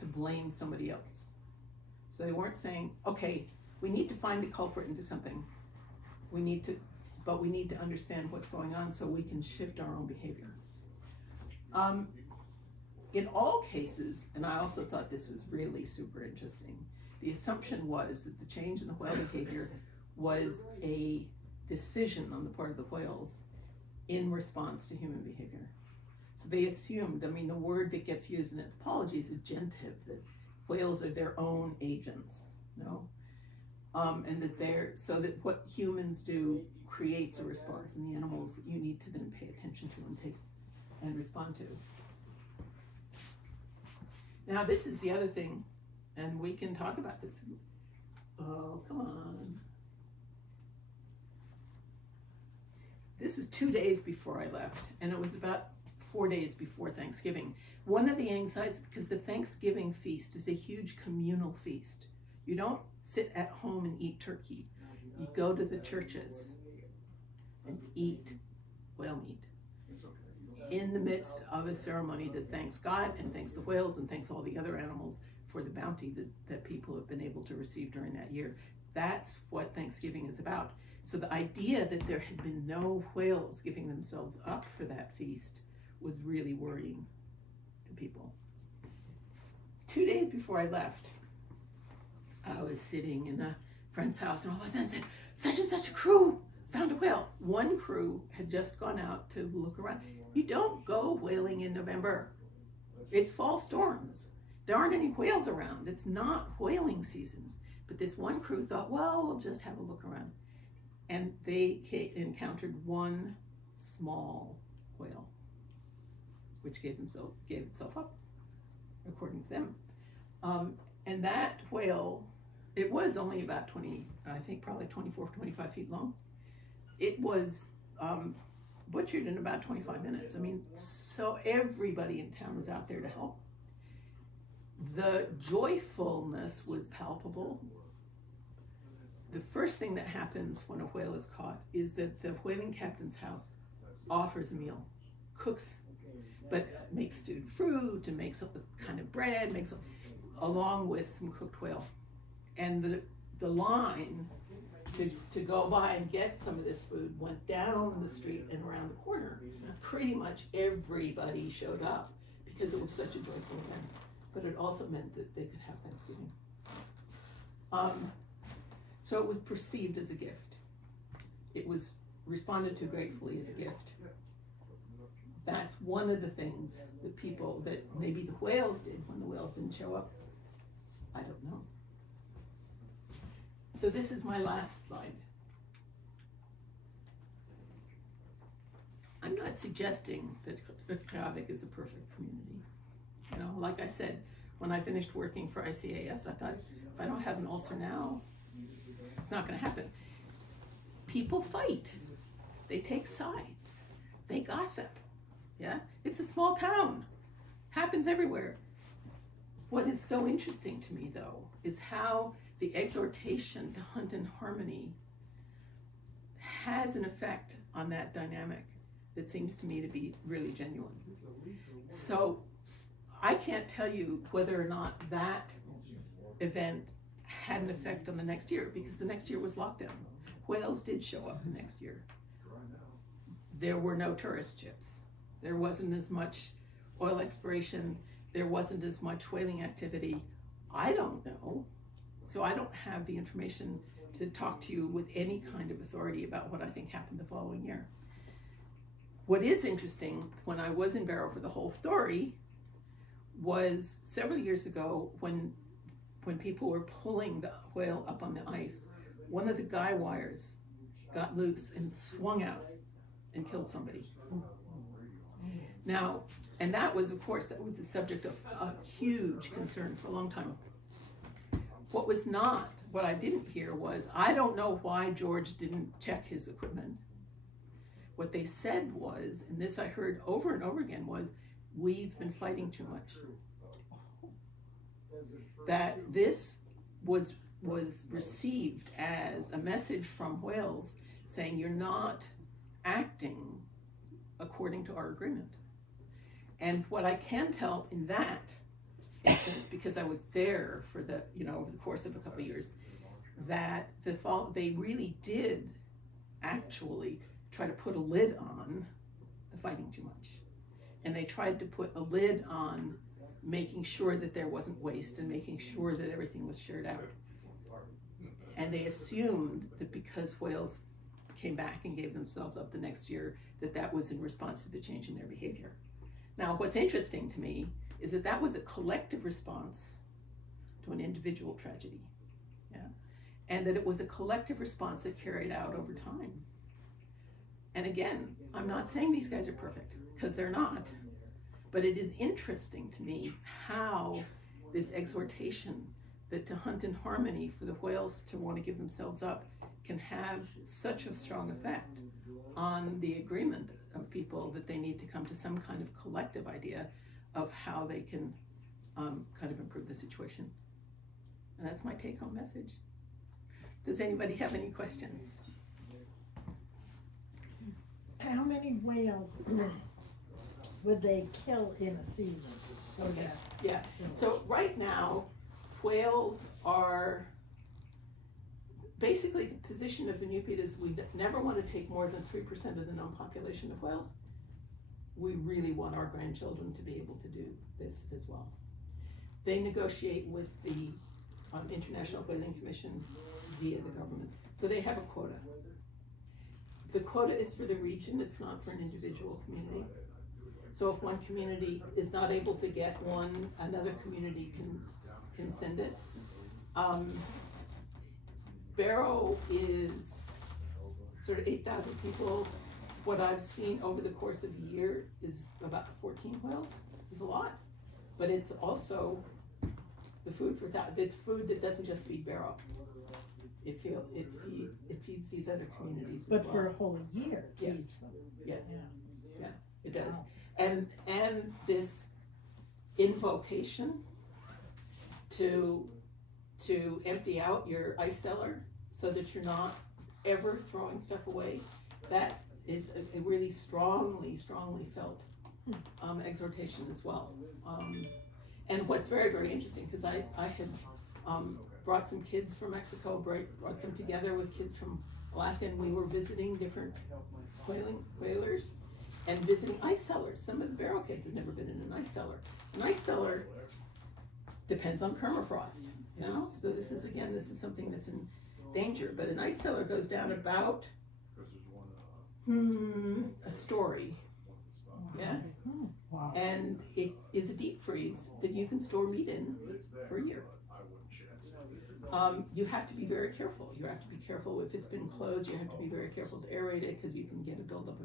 to blame somebody else. So they weren't saying, okay, we need to find the culprit into something. But we need to understand what's going on so we can shift our own behavior. In all cases, and I also thought this was really super interesting, the assumption was that the change in the whale behavior was a decision on the part of the whales in response to human behavior. So they assumed, the word that gets used in anthropology is agentive, that whales are their own agents, and that so that what humans do creates a response in the animals that you need to then pay attention to and respond to. Now, this is the other thing, and we can talk about this. Oh, come on. This was 2 days before I left, and it was about 4 days before Thanksgiving. One of the anxieties, because the Thanksgiving feast is a huge communal feast. You don't sit at home and eat turkey. You go to the churches and eat whale meat in the midst of a ceremony that thanks God and thanks the whales and thanks all the other animals for the bounty that people have been able to receive during that year. That's what Thanksgiving is about. So the idea that there had been no whales giving themselves up for that feast was really worrying to people. 2 days before I left, I was sitting in a friend's house, and all of a sudden said, such and such a crew found a whale. One crew had just gone out to look around. You don't go whaling in November. It's fall storms. There aren't any whales around. It's not whaling season. But this one crew thought, well, we'll just have a look around. And they encountered one small whale, which gave itself up, according to them. And that whale, it was only about 24, 25 feet long. It was butchered in about 25 minutes. So everybody in town was out there to help. The joyfulness was palpable. The first thing that happens when a whale is caught is that the whaling captain's house offers a meal, cooks, but makes stewed fruit and makes a kind of bread, along with some cooked whale. And the line to go by and get some of this food went down the street and around the corner. Pretty much everybody showed up because it was such a joyful event. But it also meant that they could have Thanksgiving. So it was perceived as a gift. It was responded to gratefully as a gift. That's one of the things that people, that maybe the whales did when the whales didn't show up. I don't know. So this is my last slide. I'm not suggesting that Reykjavik is a perfect community. You know, like I said, when I finished working for ICAS, I thought, if I don't have an ulcer now, it's not going to happen. People fight. They take sides. They gossip. Yeah? It's a small town. Happens everywhere. What is so interesting to me, though, is how the exhortation to hunt in harmony has an effect on that dynamic that seems to me to be really genuine. So I can't tell you whether or not that event had an effect on the next year, because the next year was lockdown. Whales did show up the next year. There were no tourist ships. There wasn't as much oil exploration. There wasn't as much whaling activity. I don't know. So I don't have the information to talk to you with any kind of authority about what I think happened the following year. What is interesting, when I was in Barrow for the whole story, was several years ago when people were pulling the whale up on the ice, one of the guy wires got loose and swung out and killed somebody. Now, and that was, of course, that was the subject of a huge concern for a long time. What I didn't hear was, I don't know why George didn't check his equipment. What they said was, and this I heard over and over again, was, we've been fighting too much. That this was received as a message from whales saying, you're not acting according to our agreement. And what I can tell in that instance, because I was there for the, over the course of a couple of years, that they really did actually try to put a lid on the fighting too much. And they tried to put a lid on making sure that there wasn't waste and making sure that everything was shared out. And they assumed that because whales came back and gave themselves up the next year, that was in response to the change in their behavior. Now, what's interesting to me is that was a collective response to an individual tragedy. Yeah? And that it was a collective response that carried out over time. And again, I'm not saying these guys are perfect, because they're not. But it is interesting to me how this exhortation that to hunt in harmony, for the whales to want to give themselves up, can have such a strong effect on the agreement of people that they need to come to some kind of collective idea of how they can kind of improve the situation. And that's my take-home message. Does anybody have any questions? How many whales would they kill in a season? Okay, yeah. So right now, whales are, basically the position of Inupiat is we never want to take more than 3% of the known population of whales. We really want our grandchildren to be able to do this as well. They negotiate with the International Whaling Commission via the government. So they have a quota. The quota is for the region, it's not for an individual community. So if one community is not able to get one, another community can send it. Barrow is sort of 8,000 people. What I've seen over the course of the year is about 14 whales. It's a lot, but it's also the food for that. It's food that doesn't just feed Barrow. It feeds these other communities as well. But for a whole year, it Yes. feeds them. Yes. Yeah. It does. Wow. And this invocation to empty out your ice cellar so that you're not ever throwing stuff away, that is a really strongly felt exhortation as well. And what's very, very interesting, because I had brought some kids from Mexico, brought them together with kids from Alaska, and we were visiting different whalers and visiting ice cellars. Some of the barrel kids had never been in an ice cellar. An ice cellar depends on permafrost, you know? So this is something that's in danger, but an ice cellar goes down about a story, yeah? Wow. And it is a deep freeze that you can store meat in for a year. You have to be very careful. You have to be careful if it's been closed. You have to be very careful to aerate it because you can get a buildup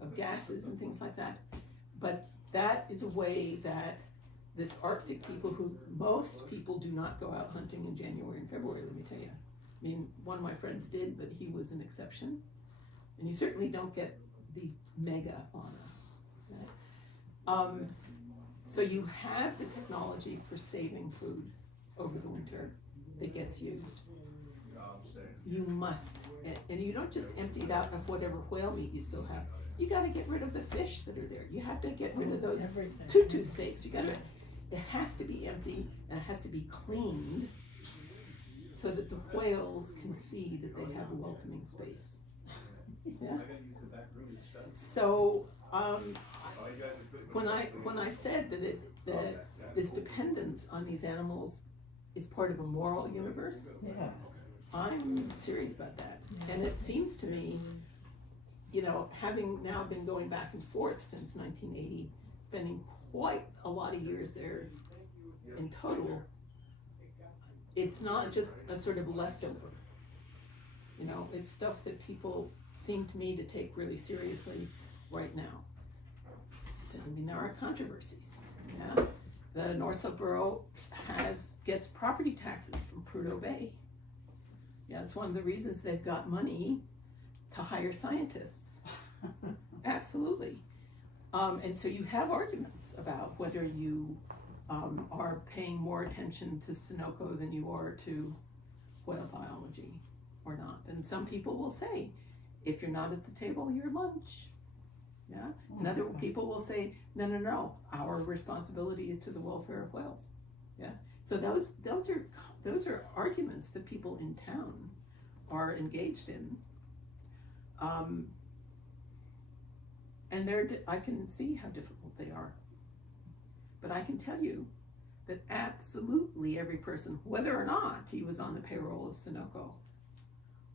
of gases and things like that. But that is a way that this Arctic people, who most people do not go out hunting in January and February, let me tell you. I mean, one of my friends did, but he was an exception. And you certainly don't get these mega fauna. Right? So you have the technology for saving food over the winter that gets used. You must, and you don't just empty it out of whatever whale meat you still have. You got to get rid of the fish that are there. You have to get rid of those Everything. tutu steaks. It has to be empty and it has to be cleaned so that the whales can see that they have a welcoming space. Yeah. So when I said that this dependence on these animals is part of a moral universe, Yeah. I'm serious about that. And it seems to me, you know, having now been going back and forth since 1980, spending quite a lot of years there in total, it's not just a sort of leftover. You know, it's stuff that people seem to me to take really seriously right now. I mean, there are controversies. Yeah, the North Slope Borough gets property taxes from Prudhoe Bay. Yeah, it's one of the reasons they've got money to hire scientists. Absolutely. And so you have arguments about whether you are paying more attention to Sunoco than you are to whale biology or not. And some people will say, if you're not at the table, you're lunch. Yeah. And other people will say, no, our responsibility is to the welfare of whales. Yeah. So those are arguments that people in town are engaged in. And I can see how difficult they are. But I can tell you that absolutely every person, whether or not he was on the payroll of Sunoco,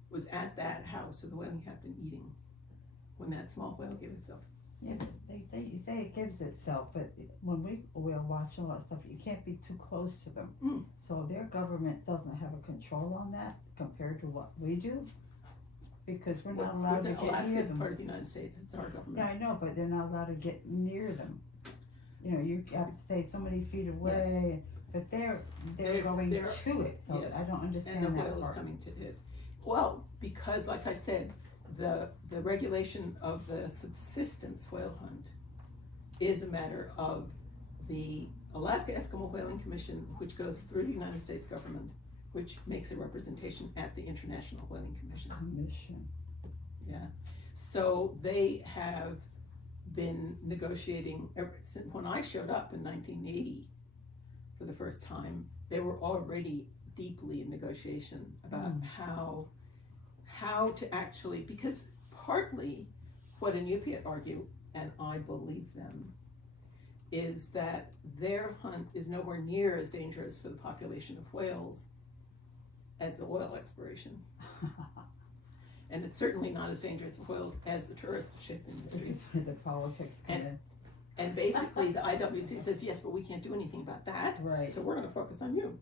was at that house of the whaling captain eating when that small whale gave itself. Yeah, you say it gives itself, but when we'll watch all that stuff, you can't be too close to them. Mm. So their government doesn't have a control on that compared to what we do, because we're not allowed to get Alaska near is them. part of the United States. It's our government. Yeah, I know, but they're not allowed to get near them. You know, you have to stay so many feet away, but they're going they're- to it, so yes. I don't understand And the that whale is part. coming to it. Well, because like I said, the regulation of the subsistence whale hunt is a matter of the Alaska Eskimo Whaling Commission, which goes through the United States government, which makes a representation at the International Whaling Commission. Yeah. So they have been negotiating ever since when I showed up in 1980 for the first time. They were already deeply in negotiation about how to actually, because partly what Inupiat argue, and I believe them, is that their hunt is nowhere near as dangerous for the population of whales as the oil exploration. And it's certainly not as dangerous for whales as the tourist ship This industry. is where the politics come in. And basically the IWC says, yes, but we can't do anything about that, Right. so we're gonna focus on you.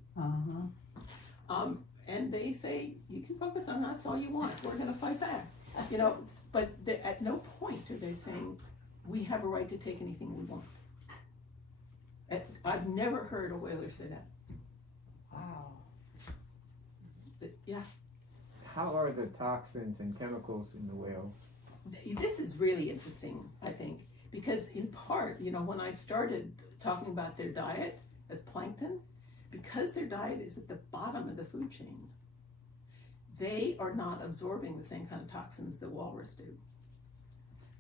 And they say, you can focus on us all you want, we're gonna fight back. You know, but at no point are they saying, we have a right to take anything we want. I've never heard a whaler say that. Wow. Yeah, How are the toxins and chemicals in the whales? this is really interesting, I think, because in part, you know, when I started talking about their diet as plankton, because their diet is at the bottom of the food chain, they are not absorbing the same kind of toxins that walrus do.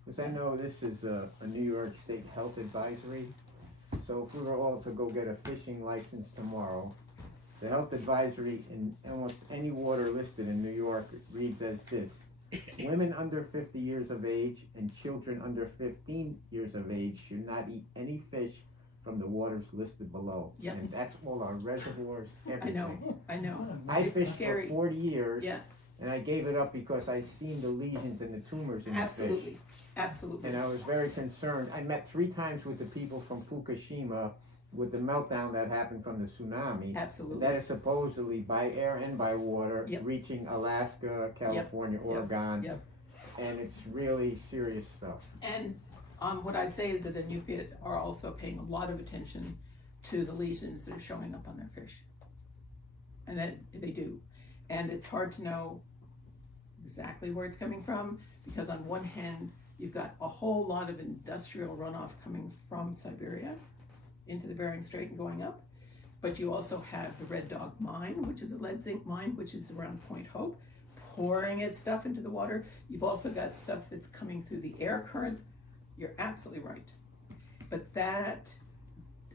Because I know this is a New York State health advisory. So if we were all to go get a fishing license tomorrow, The health advisory in almost any water listed in New York reads as this: women under 50 years of age and children under 15 years of age should not eat any fish from the waters listed below. Yep. And that's all our reservoirs, everything. I know. I It's fished scary. for 40 years. Yeah. And I gave it up because I seen the lesions and the tumors in the fish. Absolutely, absolutely. And I was very concerned. I met 3 times with the people from Fukushima with the meltdown that happened from the tsunami. Absolutely. That is supposedly by air and by water, Yep. reaching Alaska, California, Oregon. Yep. And it's really serious stuff. And what I'd say is that Inupiat are also paying a lot of attention to the lesions that are showing up on their fish. And that they do. And it's hard to know exactly where it's coming from, because on one hand, you've got a whole lot of industrial runoff coming from Siberia into the Bering Strait and going up. But you also have the Red Dog mine, which is a lead zinc mine, which is around Point Hope, pouring its stuff into the water. You've also got stuff that's coming through the air currents. You're absolutely right. But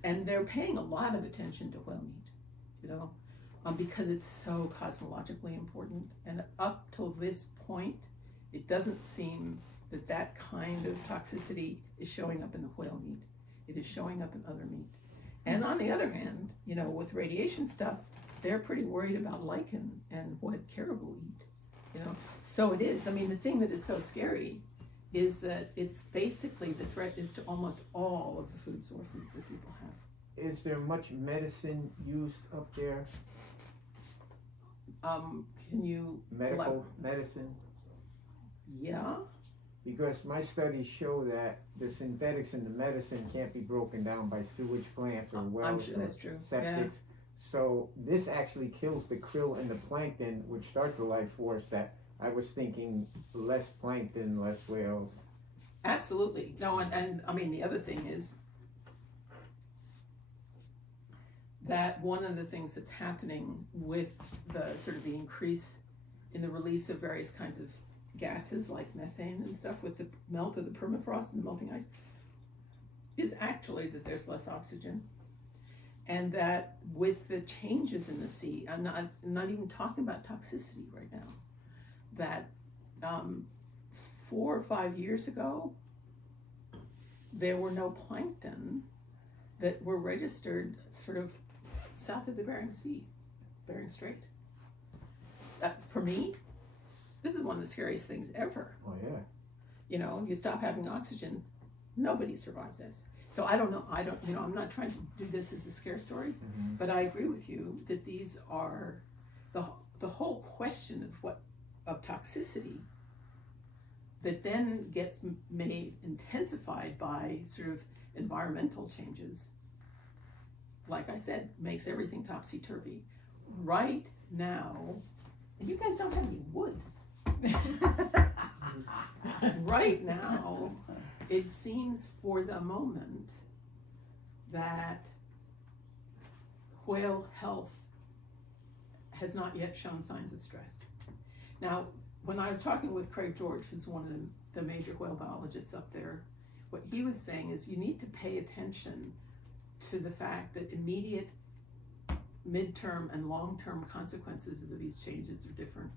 and they're paying a lot of attention to whale meat, you know, because it's so cosmologically important. And up till this point, it doesn't seem that that kind of toxicity is showing up in the whale meat. It is showing up in other meat. And on the other hand, you know, with radiation stuff, they're pretty worried about lichen and what caribou eat, you know. So it is. I mean, the thing that is so scary is that it's basically the threat is to almost all of the food sources that people have. Is there much medicine used up there? Can you? Medical medicine? Yeah. Because my studies show that the synthetics in the medicine can't be broken down by sewage plants or I'm wells sure or that's true. septics. So this actually kills the krill and the plankton, which start the life force. That I was thinking less plankton, less whales. Absolutely. No, and I mean, the other thing is that one of the things that's happening with the sort of the increase in the release of various kinds of gases like methane and stuff with the melt of the permafrost and the melting ice is actually that there's less oxygen. And that with the changes in the sea, I'm not even talking about toxicity right now, that 4 or 5 years ago, there were no plankton that were registered sort of south of the Bering Strait. For me, this is one of the scariest things ever. Oh yeah. You know, you stop having oxygen, nobody survives this. So I don't know, I'm not trying to do this as a scare story, Mm-hmm. but I agree with you that these are the whole question of toxicity that then gets made intensified by sort of environmental changes. Like I said, makes everything topsy-turvy. Right now, and you guys don't have any wood. Right now, it seems for the moment that whale health has not yet shown signs of stress. Now, when I was talking with Craig George, who's one of the major whale biologists up there, what he was saying is you need to pay attention to the fact that immediate, midterm, and long-term consequences of these changes are different.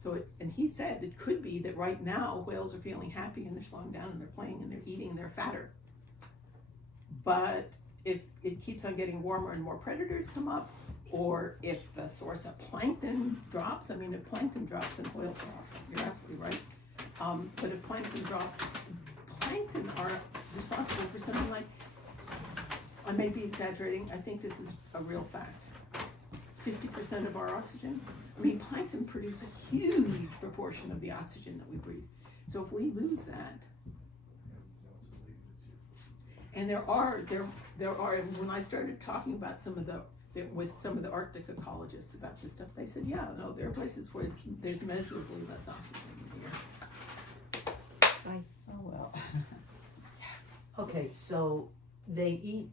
So, and he said it could be that right now whales are feeling happy and they're slowing down and they're playing and they're eating and they're fatter. But if it keeps on getting warmer and more predators come up, or if the source of plankton drops, I mean, if plankton drops, then whales drop. You're absolutely right. But if plankton drops, plankton are responsible for something like, I may be exaggerating, I think this is a real fact, 50% of our oxygen. I mean, plankton produce a huge proportion of the oxygen that we breathe. So if we lose that, and there are, when I started talking about with some of the Arctic ecologists about this stuff, they said, yeah, no, there are places where there's measurably less oxygen in the air. Oh, well. Okay, so they eat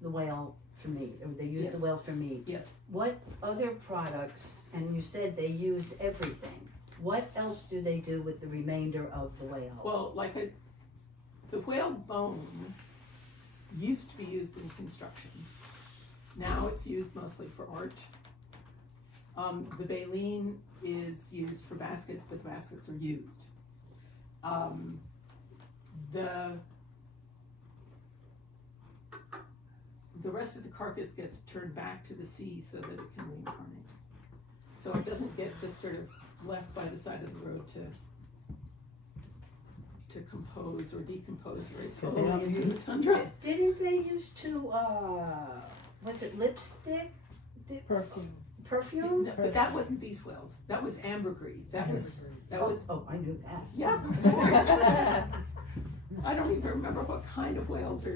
the whale for meat, or they use Yes. the whale for meat. Yes. What other products, and you said they use everything, what else do they do with the remainder of the whale? Well, the whale bone used to be used in construction. Now it's used mostly for art The baleen is used for baskets, but the baskets are used. The rest of the carcass gets turned back to the sea so that it can reincarnate. So it doesn't get just sort of left by the side of the road to compose or decompose very slowly into the tundra. Didn't they used to, was it lipstick? Perfume. Perfume? No, but that wasn't these whales. That was ambergris. That was. Oh, I knew that. Yeah, of course. I don't even remember what kind of whales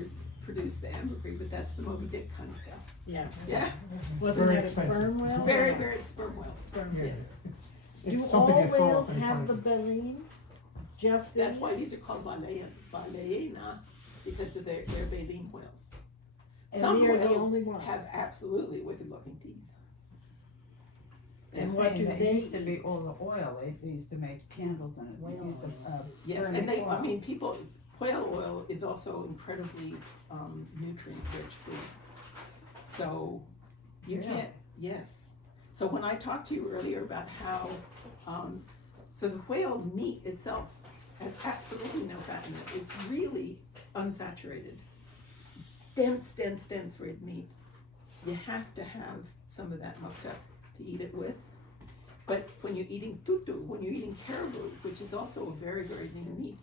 produce the ambergris, but that's the Moby Dick kind of stuff. Yeah. Yeah, Wasn't Very that a expensive. sperm whale? very, very sperm whales. Sperm Yeah. whales. It's Do something all you throw whales up and have find. the baleen? Just That's these? why these are called balaena, because of they're baleen whales. And Some we are the whales only ones. have absolutely wicked-looking teeth. And They're what saying do that they used to be eat? all the oil, they used to make candles and it, they used to, Yes, burn and the they, oil. I mean, whale oil is also incredibly nutrient-rich food. So you Yeah. can't, yes. So when I talked to you earlier about how, so the whale meat itself has absolutely no fat in it. It's really unsaturated. It's dense, dense, dense red meat. You have to have some of that mucked up to eat it with. But when you're eating tutu, when you're eating caribou, which is also a very, very lean meat,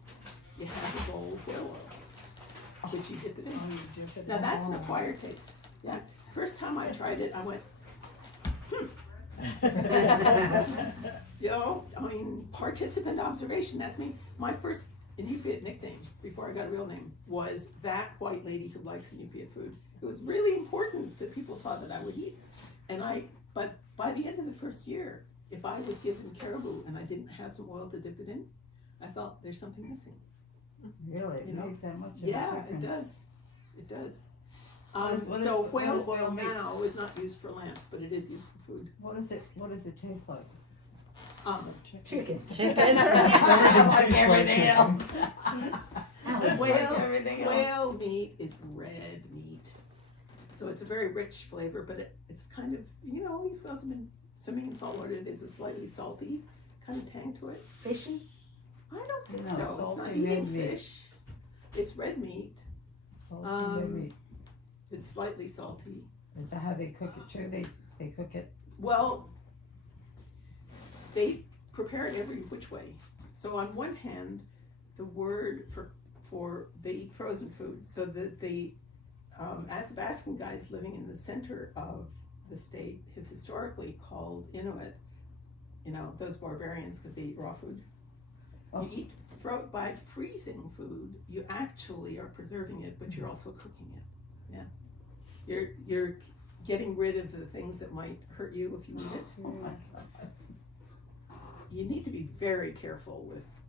you have a bowl of whale oil, which you dip it in. Oh, you dip it Now in that's an oil. acquired taste. Yeah. First time I tried it, I went, you know, I mean, participant observation. That's me. My first Inupiat nickname before I got a real name was that white lady who likes Inupiat food. It was really important that people saw that I would eat. But by the end of the first year, if I was given caribou and I didn't have some oil to dip it in, I felt there's something missing. Really, it you know, makes that much of a Yeah, it difference. does. It does. What is- So what whale is oil whale meat? now is not used for lamps, but it is used for food. What does it taste like? Chicken. Like everything else. Whale meat is red meat. So it's a very rich flavor, but it's kind of, you know, these whales have been swimming in salt water. There's a slightly salty kind of tang to it. Fishy? I don't think No, so. It's not salty eating red meat. fish. It's red meat. Salty maybe. It's slightly salty. Is that how they cook it too? They cook it? Well, they prepare it every which way. So on one hand, the word for they eat frozen food. So that the Athabascan guys living in the center of the state have historically called Inuit, you know, those barbarians because they eat raw food. Oh. You eat by freezing food, you actually are preserving it, but you're also cooking it. Yeah, you're getting rid of the things that might hurt you if you eat it. Oh my God. You need to be very careful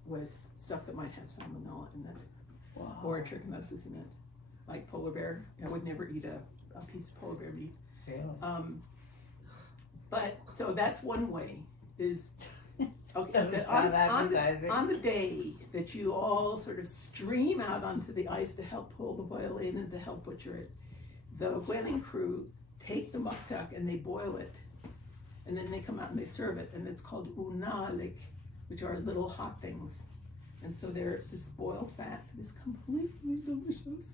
with stuff that might have salmonella in it Wow. or trichinosis in it, like polar bear. I would never eat a piece of polar bear meat. Really? But so that's one way is okay. Doesn't that sound appetizing. on the day that you all sort of stream out onto the ice to help pull the whale in and to help butcher it, the whaling crew take the muktuk and they boil it, and then they come out and they serve it, and it's called unalik, which are little hot things, and so they're this boiled fat that is completely delicious.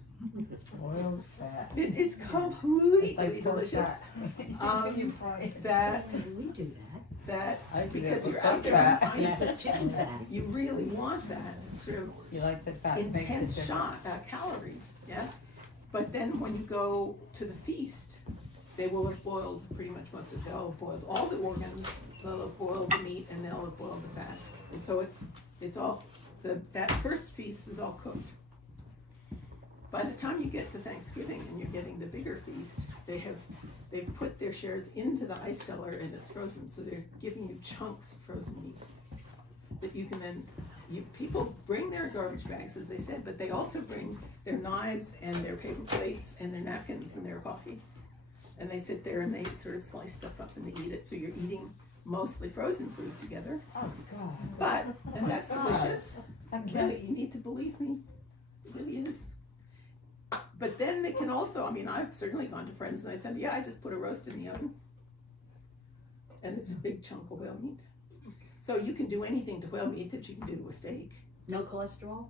Oiled fat. It's completely It's like pork delicious. fat. You fry it. That We do that. I do that because with you're out pork there fat. on ice, Yes, chicken fat. you really want that sort of You like the fat makes a intense difference. shot calories, yeah. But then when you go to the feast, they will have boiled pretty much most of it. They'll have boiled all the organs, they'll have boiled the meat, and they'll have boiled the fat. And so it's all that first feast is all cooked. By the time you get to Thanksgiving and you're getting the bigger feast, they've put their shares into the ice cellar and it's frozen, so they're giving you chunks of frozen meat that you can then. People bring their garbage bags, as they said, but they also bring their knives and their paper plates and their napkins and their coffee. And they sit there and they sort of slice stuff up and they eat it. So you're eating mostly frozen food together. Oh, God. And that's God. delicious. I can't. Really, you need to believe me. It really is. But then it can also, I mean, I've certainly gone to friends and I said, yeah, I just put a roast in the oven. and it's a big chunk of whale meat. So you can do anything to whale meat that you can do to a steak. No cholesterol?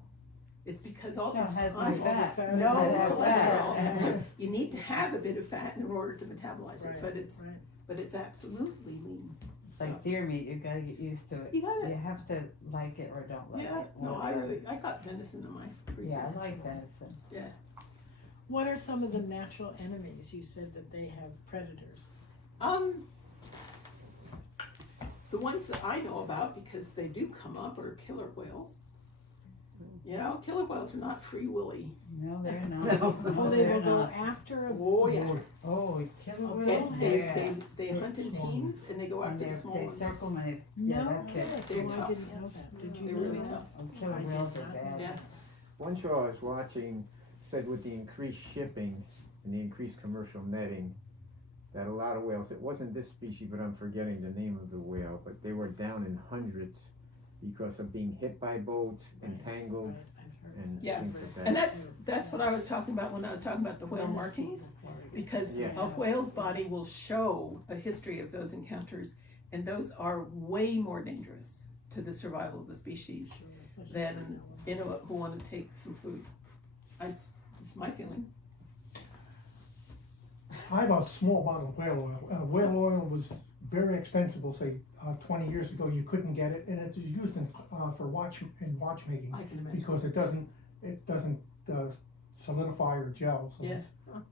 It's because all No, it it's has high no fat. fat. no It has cholesterol. fat. So you need to have a bit of fat in order to metabolize it, Right, but right. it's absolutely lean. It's like deer meat, you gotta get used to it. You got You it. have to like it or don't like Yeah. it. No, one or the other. I got venison in my freezer. Yeah, I like venison. What are some of the natural enemies? You said that they have predators. The ones that I know about, because they do come up, are killer whales. You know, killer whales are not free willy. No, they're not. No. Oh, they they're will go not. after a Oh yeah. Oh, killer Oh, whale? And Yeah. they hunt in Small teams and they go And after the they're- small they ones. circle them and No, that's it. They're oh, tough. I didn't know that. Did you They're know really that? tough. Oh, killer I did whales are not bad. know. Yeah. One show I was watching said with the increased shipping and the increased commercial netting, that a lot of whales, it wasn't this species, but I'm forgetting the name of the whale, but they were down in hundreds because of being hit by boats, entangled, Right, I've heard. and Yeah. things like that. And that's what I was talking about when I was talking about the whale martins, because Yes. a whale's body will show a history of those encounters, and those are way more dangerous to the survival of the species than Inuit who want to take some food. It's my feeling. I have a small bottle of whale oil. Whale oil was very expensive, we'll say, 20 years ago, you couldn't get it, and it's used in, for watchmaking, I can imagine. because it doesn't solidify or gel, so Yeah. it's, yeah.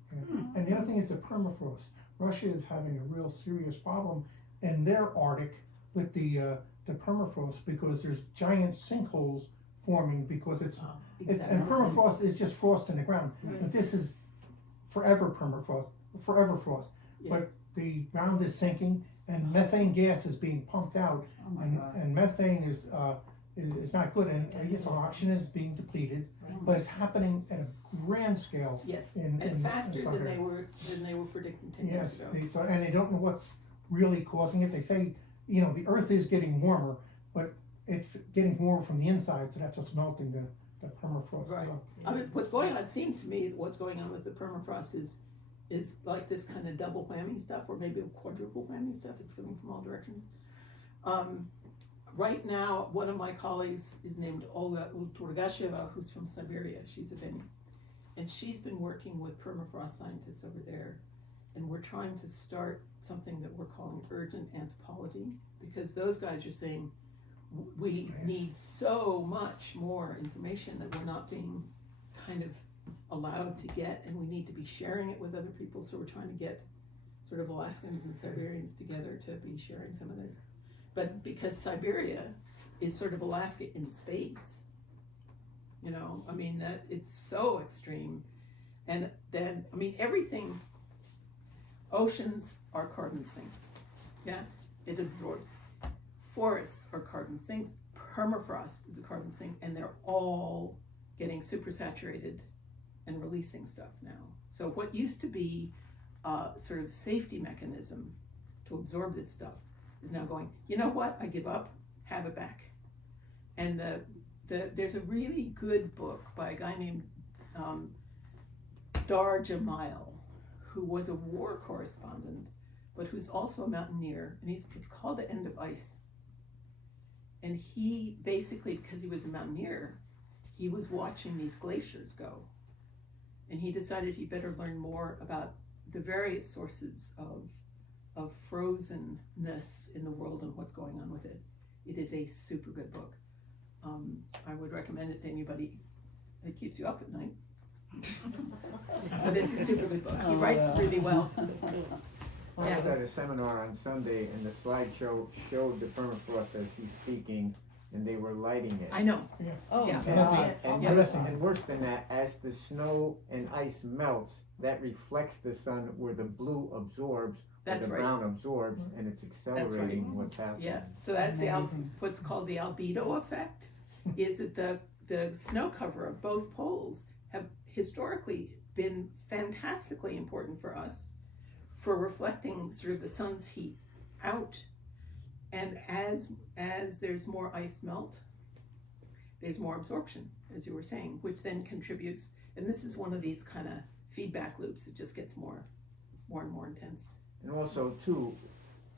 And the other thing is the permafrost. Russia is having a real serious problem in their Arctic with the permafrost, because there's giant sinkholes forming because it's, Exactly. and permafrost is just frost in the ground, Right. but this is forever permafrost, forever frost. Yeah. But the ground is sinking and methane gas is being pumped out, Oh my and, God. and methane is not good, and I guess our oxygen is being depleted, but it's happening at a grand scale. Yes, in and faster than Southern- they were predicting 10 years Yes, ago. and they don't know what's really causing it. They say, the earth is getting warmer, but it's getting warmer from the inside, so that's what's melting the permafrost. Right. So, I mean, what's going on, it seems to me, what's going on with the permafrost is like this kind of double whammy stuff, or maybe a quadruple whammy stuff. It's coming from all directions. Right now, one of my colleagues is named Olga Ulturgasheva, who's from Siberia. She's a Beni. And she's been working with permafrost scientists over there. And we're trying to start something that we're calling urgent anthropology, because those guys are saying, we need so much more information that we're not being kind of allowed to get, and we need to be sharing it with other people. So we're trying to get sort of Alaskans and Siberians together to be sharing some of this. But because Siberia is sort of Alaska in spades, I mean, that it's so extreme. And then, I mean, everything, oceans are carbon sinks. Yeah, it absorbs. Forests are carbon sinks. Permafrost is a carbon sink, and they're all getting supersaturated and releasing stuff now. So what used to be a sort of safety mechanism to absorb this stuff is now going, you know what, I give up, have it back. And there's a really good book by a guy named Dar Jamal, who was a war correspondent, but who's also a mountaineer, and it's called The End of Ice. And he basically, because he was a mountaineer, he was watching these glaciers go. And he decided he better learn more about the various sources of frozenness in the world and what's going on with it. It is a super good book. I would recommend it to anybody. It keeps you up at night. But it's a super good book. He writes really well. I was at a seminar on Sunday, and the slideshow showed the permafrost as he's speaking, and they were lighting it. I know. Oh, Yeah. God. And worse than that, as the snow and ice melts, that reflects the sun where the blue absorbs, where That's the right. brown absorbs, and it's accelerating what's happening. Yeah. So that's Amazing. what's called the albedo effect, is that the snow cover of both poles have historically been fantastically important for us for reflecting sort of the sun's heat out. And as there's more ice melt, there's more absorption, as you were saying, which then contributes, and this is one of these kind of feedback loops. It just gets more and more intense. And also, too,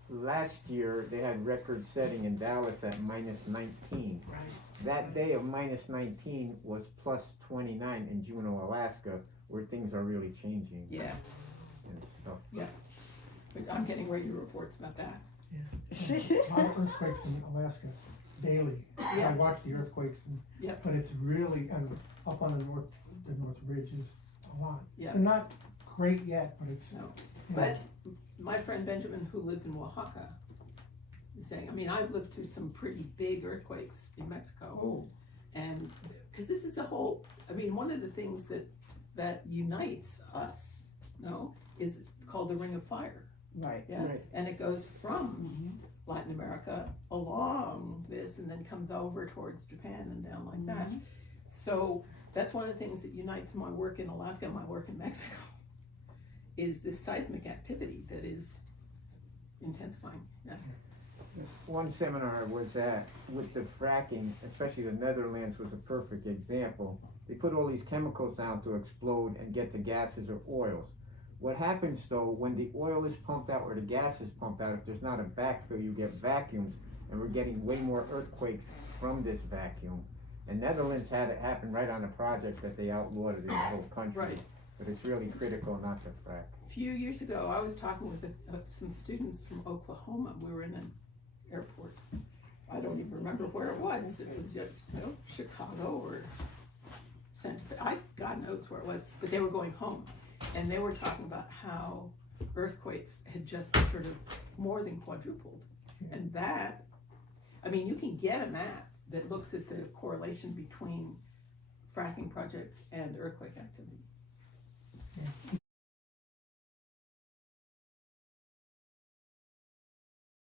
last year, they had record setting in Dallas at -19. Right. That day of -19 was +29 in Juneau, Alaska, where things are really changing Yeah, and stuff. but I'm getting regular reports about that. A lot of earthquakes in Alaska daily. Yeah. I watch the earthquakes, Yep. but it's really, and up on the north ridge is a lot. Yeah. They're not great yet, but it's. No. you know, But my friend Benjamin, who lives in Oaxaca, is saying, I mean, I've lived through some pretty big earthquakes in Mexico. Oh. And, because this is the whole, I mean, one of the things that unites us, no, is called the Ring of Fire. Right, Yeah. right. And it goes from Latin America along this and then comes over towards Japan and down like that. So that's one of the things that unites my work in Alaska and my work in Mexico is this seismic activity that is intensifying. Yeah. One seminar I was at with the fracking, especially the Netherlands was a perfect example. They put all these chemicals down to explode and get the gases or oils. What happens though, when the oil is pumped out or the gas is pumped out, if there's not a backfill, you get vacuums, and we're getting way more earthquakes from this vacuum. And Netherlands had it happen right on a project that they outlawed it in the whole country. Right. But it's really critical not to frack. A few years ago, I was talking with some students from Oklahoma. We were in an airport. I don't even remember where it was. It was just, Chicago or Santa Fe. God knows where it was, but they were going home. And they were talking about how earthquakes had just sort of more than quadrupled. And that, I mean, you can get a map that looks at the correlation between fracking projects and earthquake activity.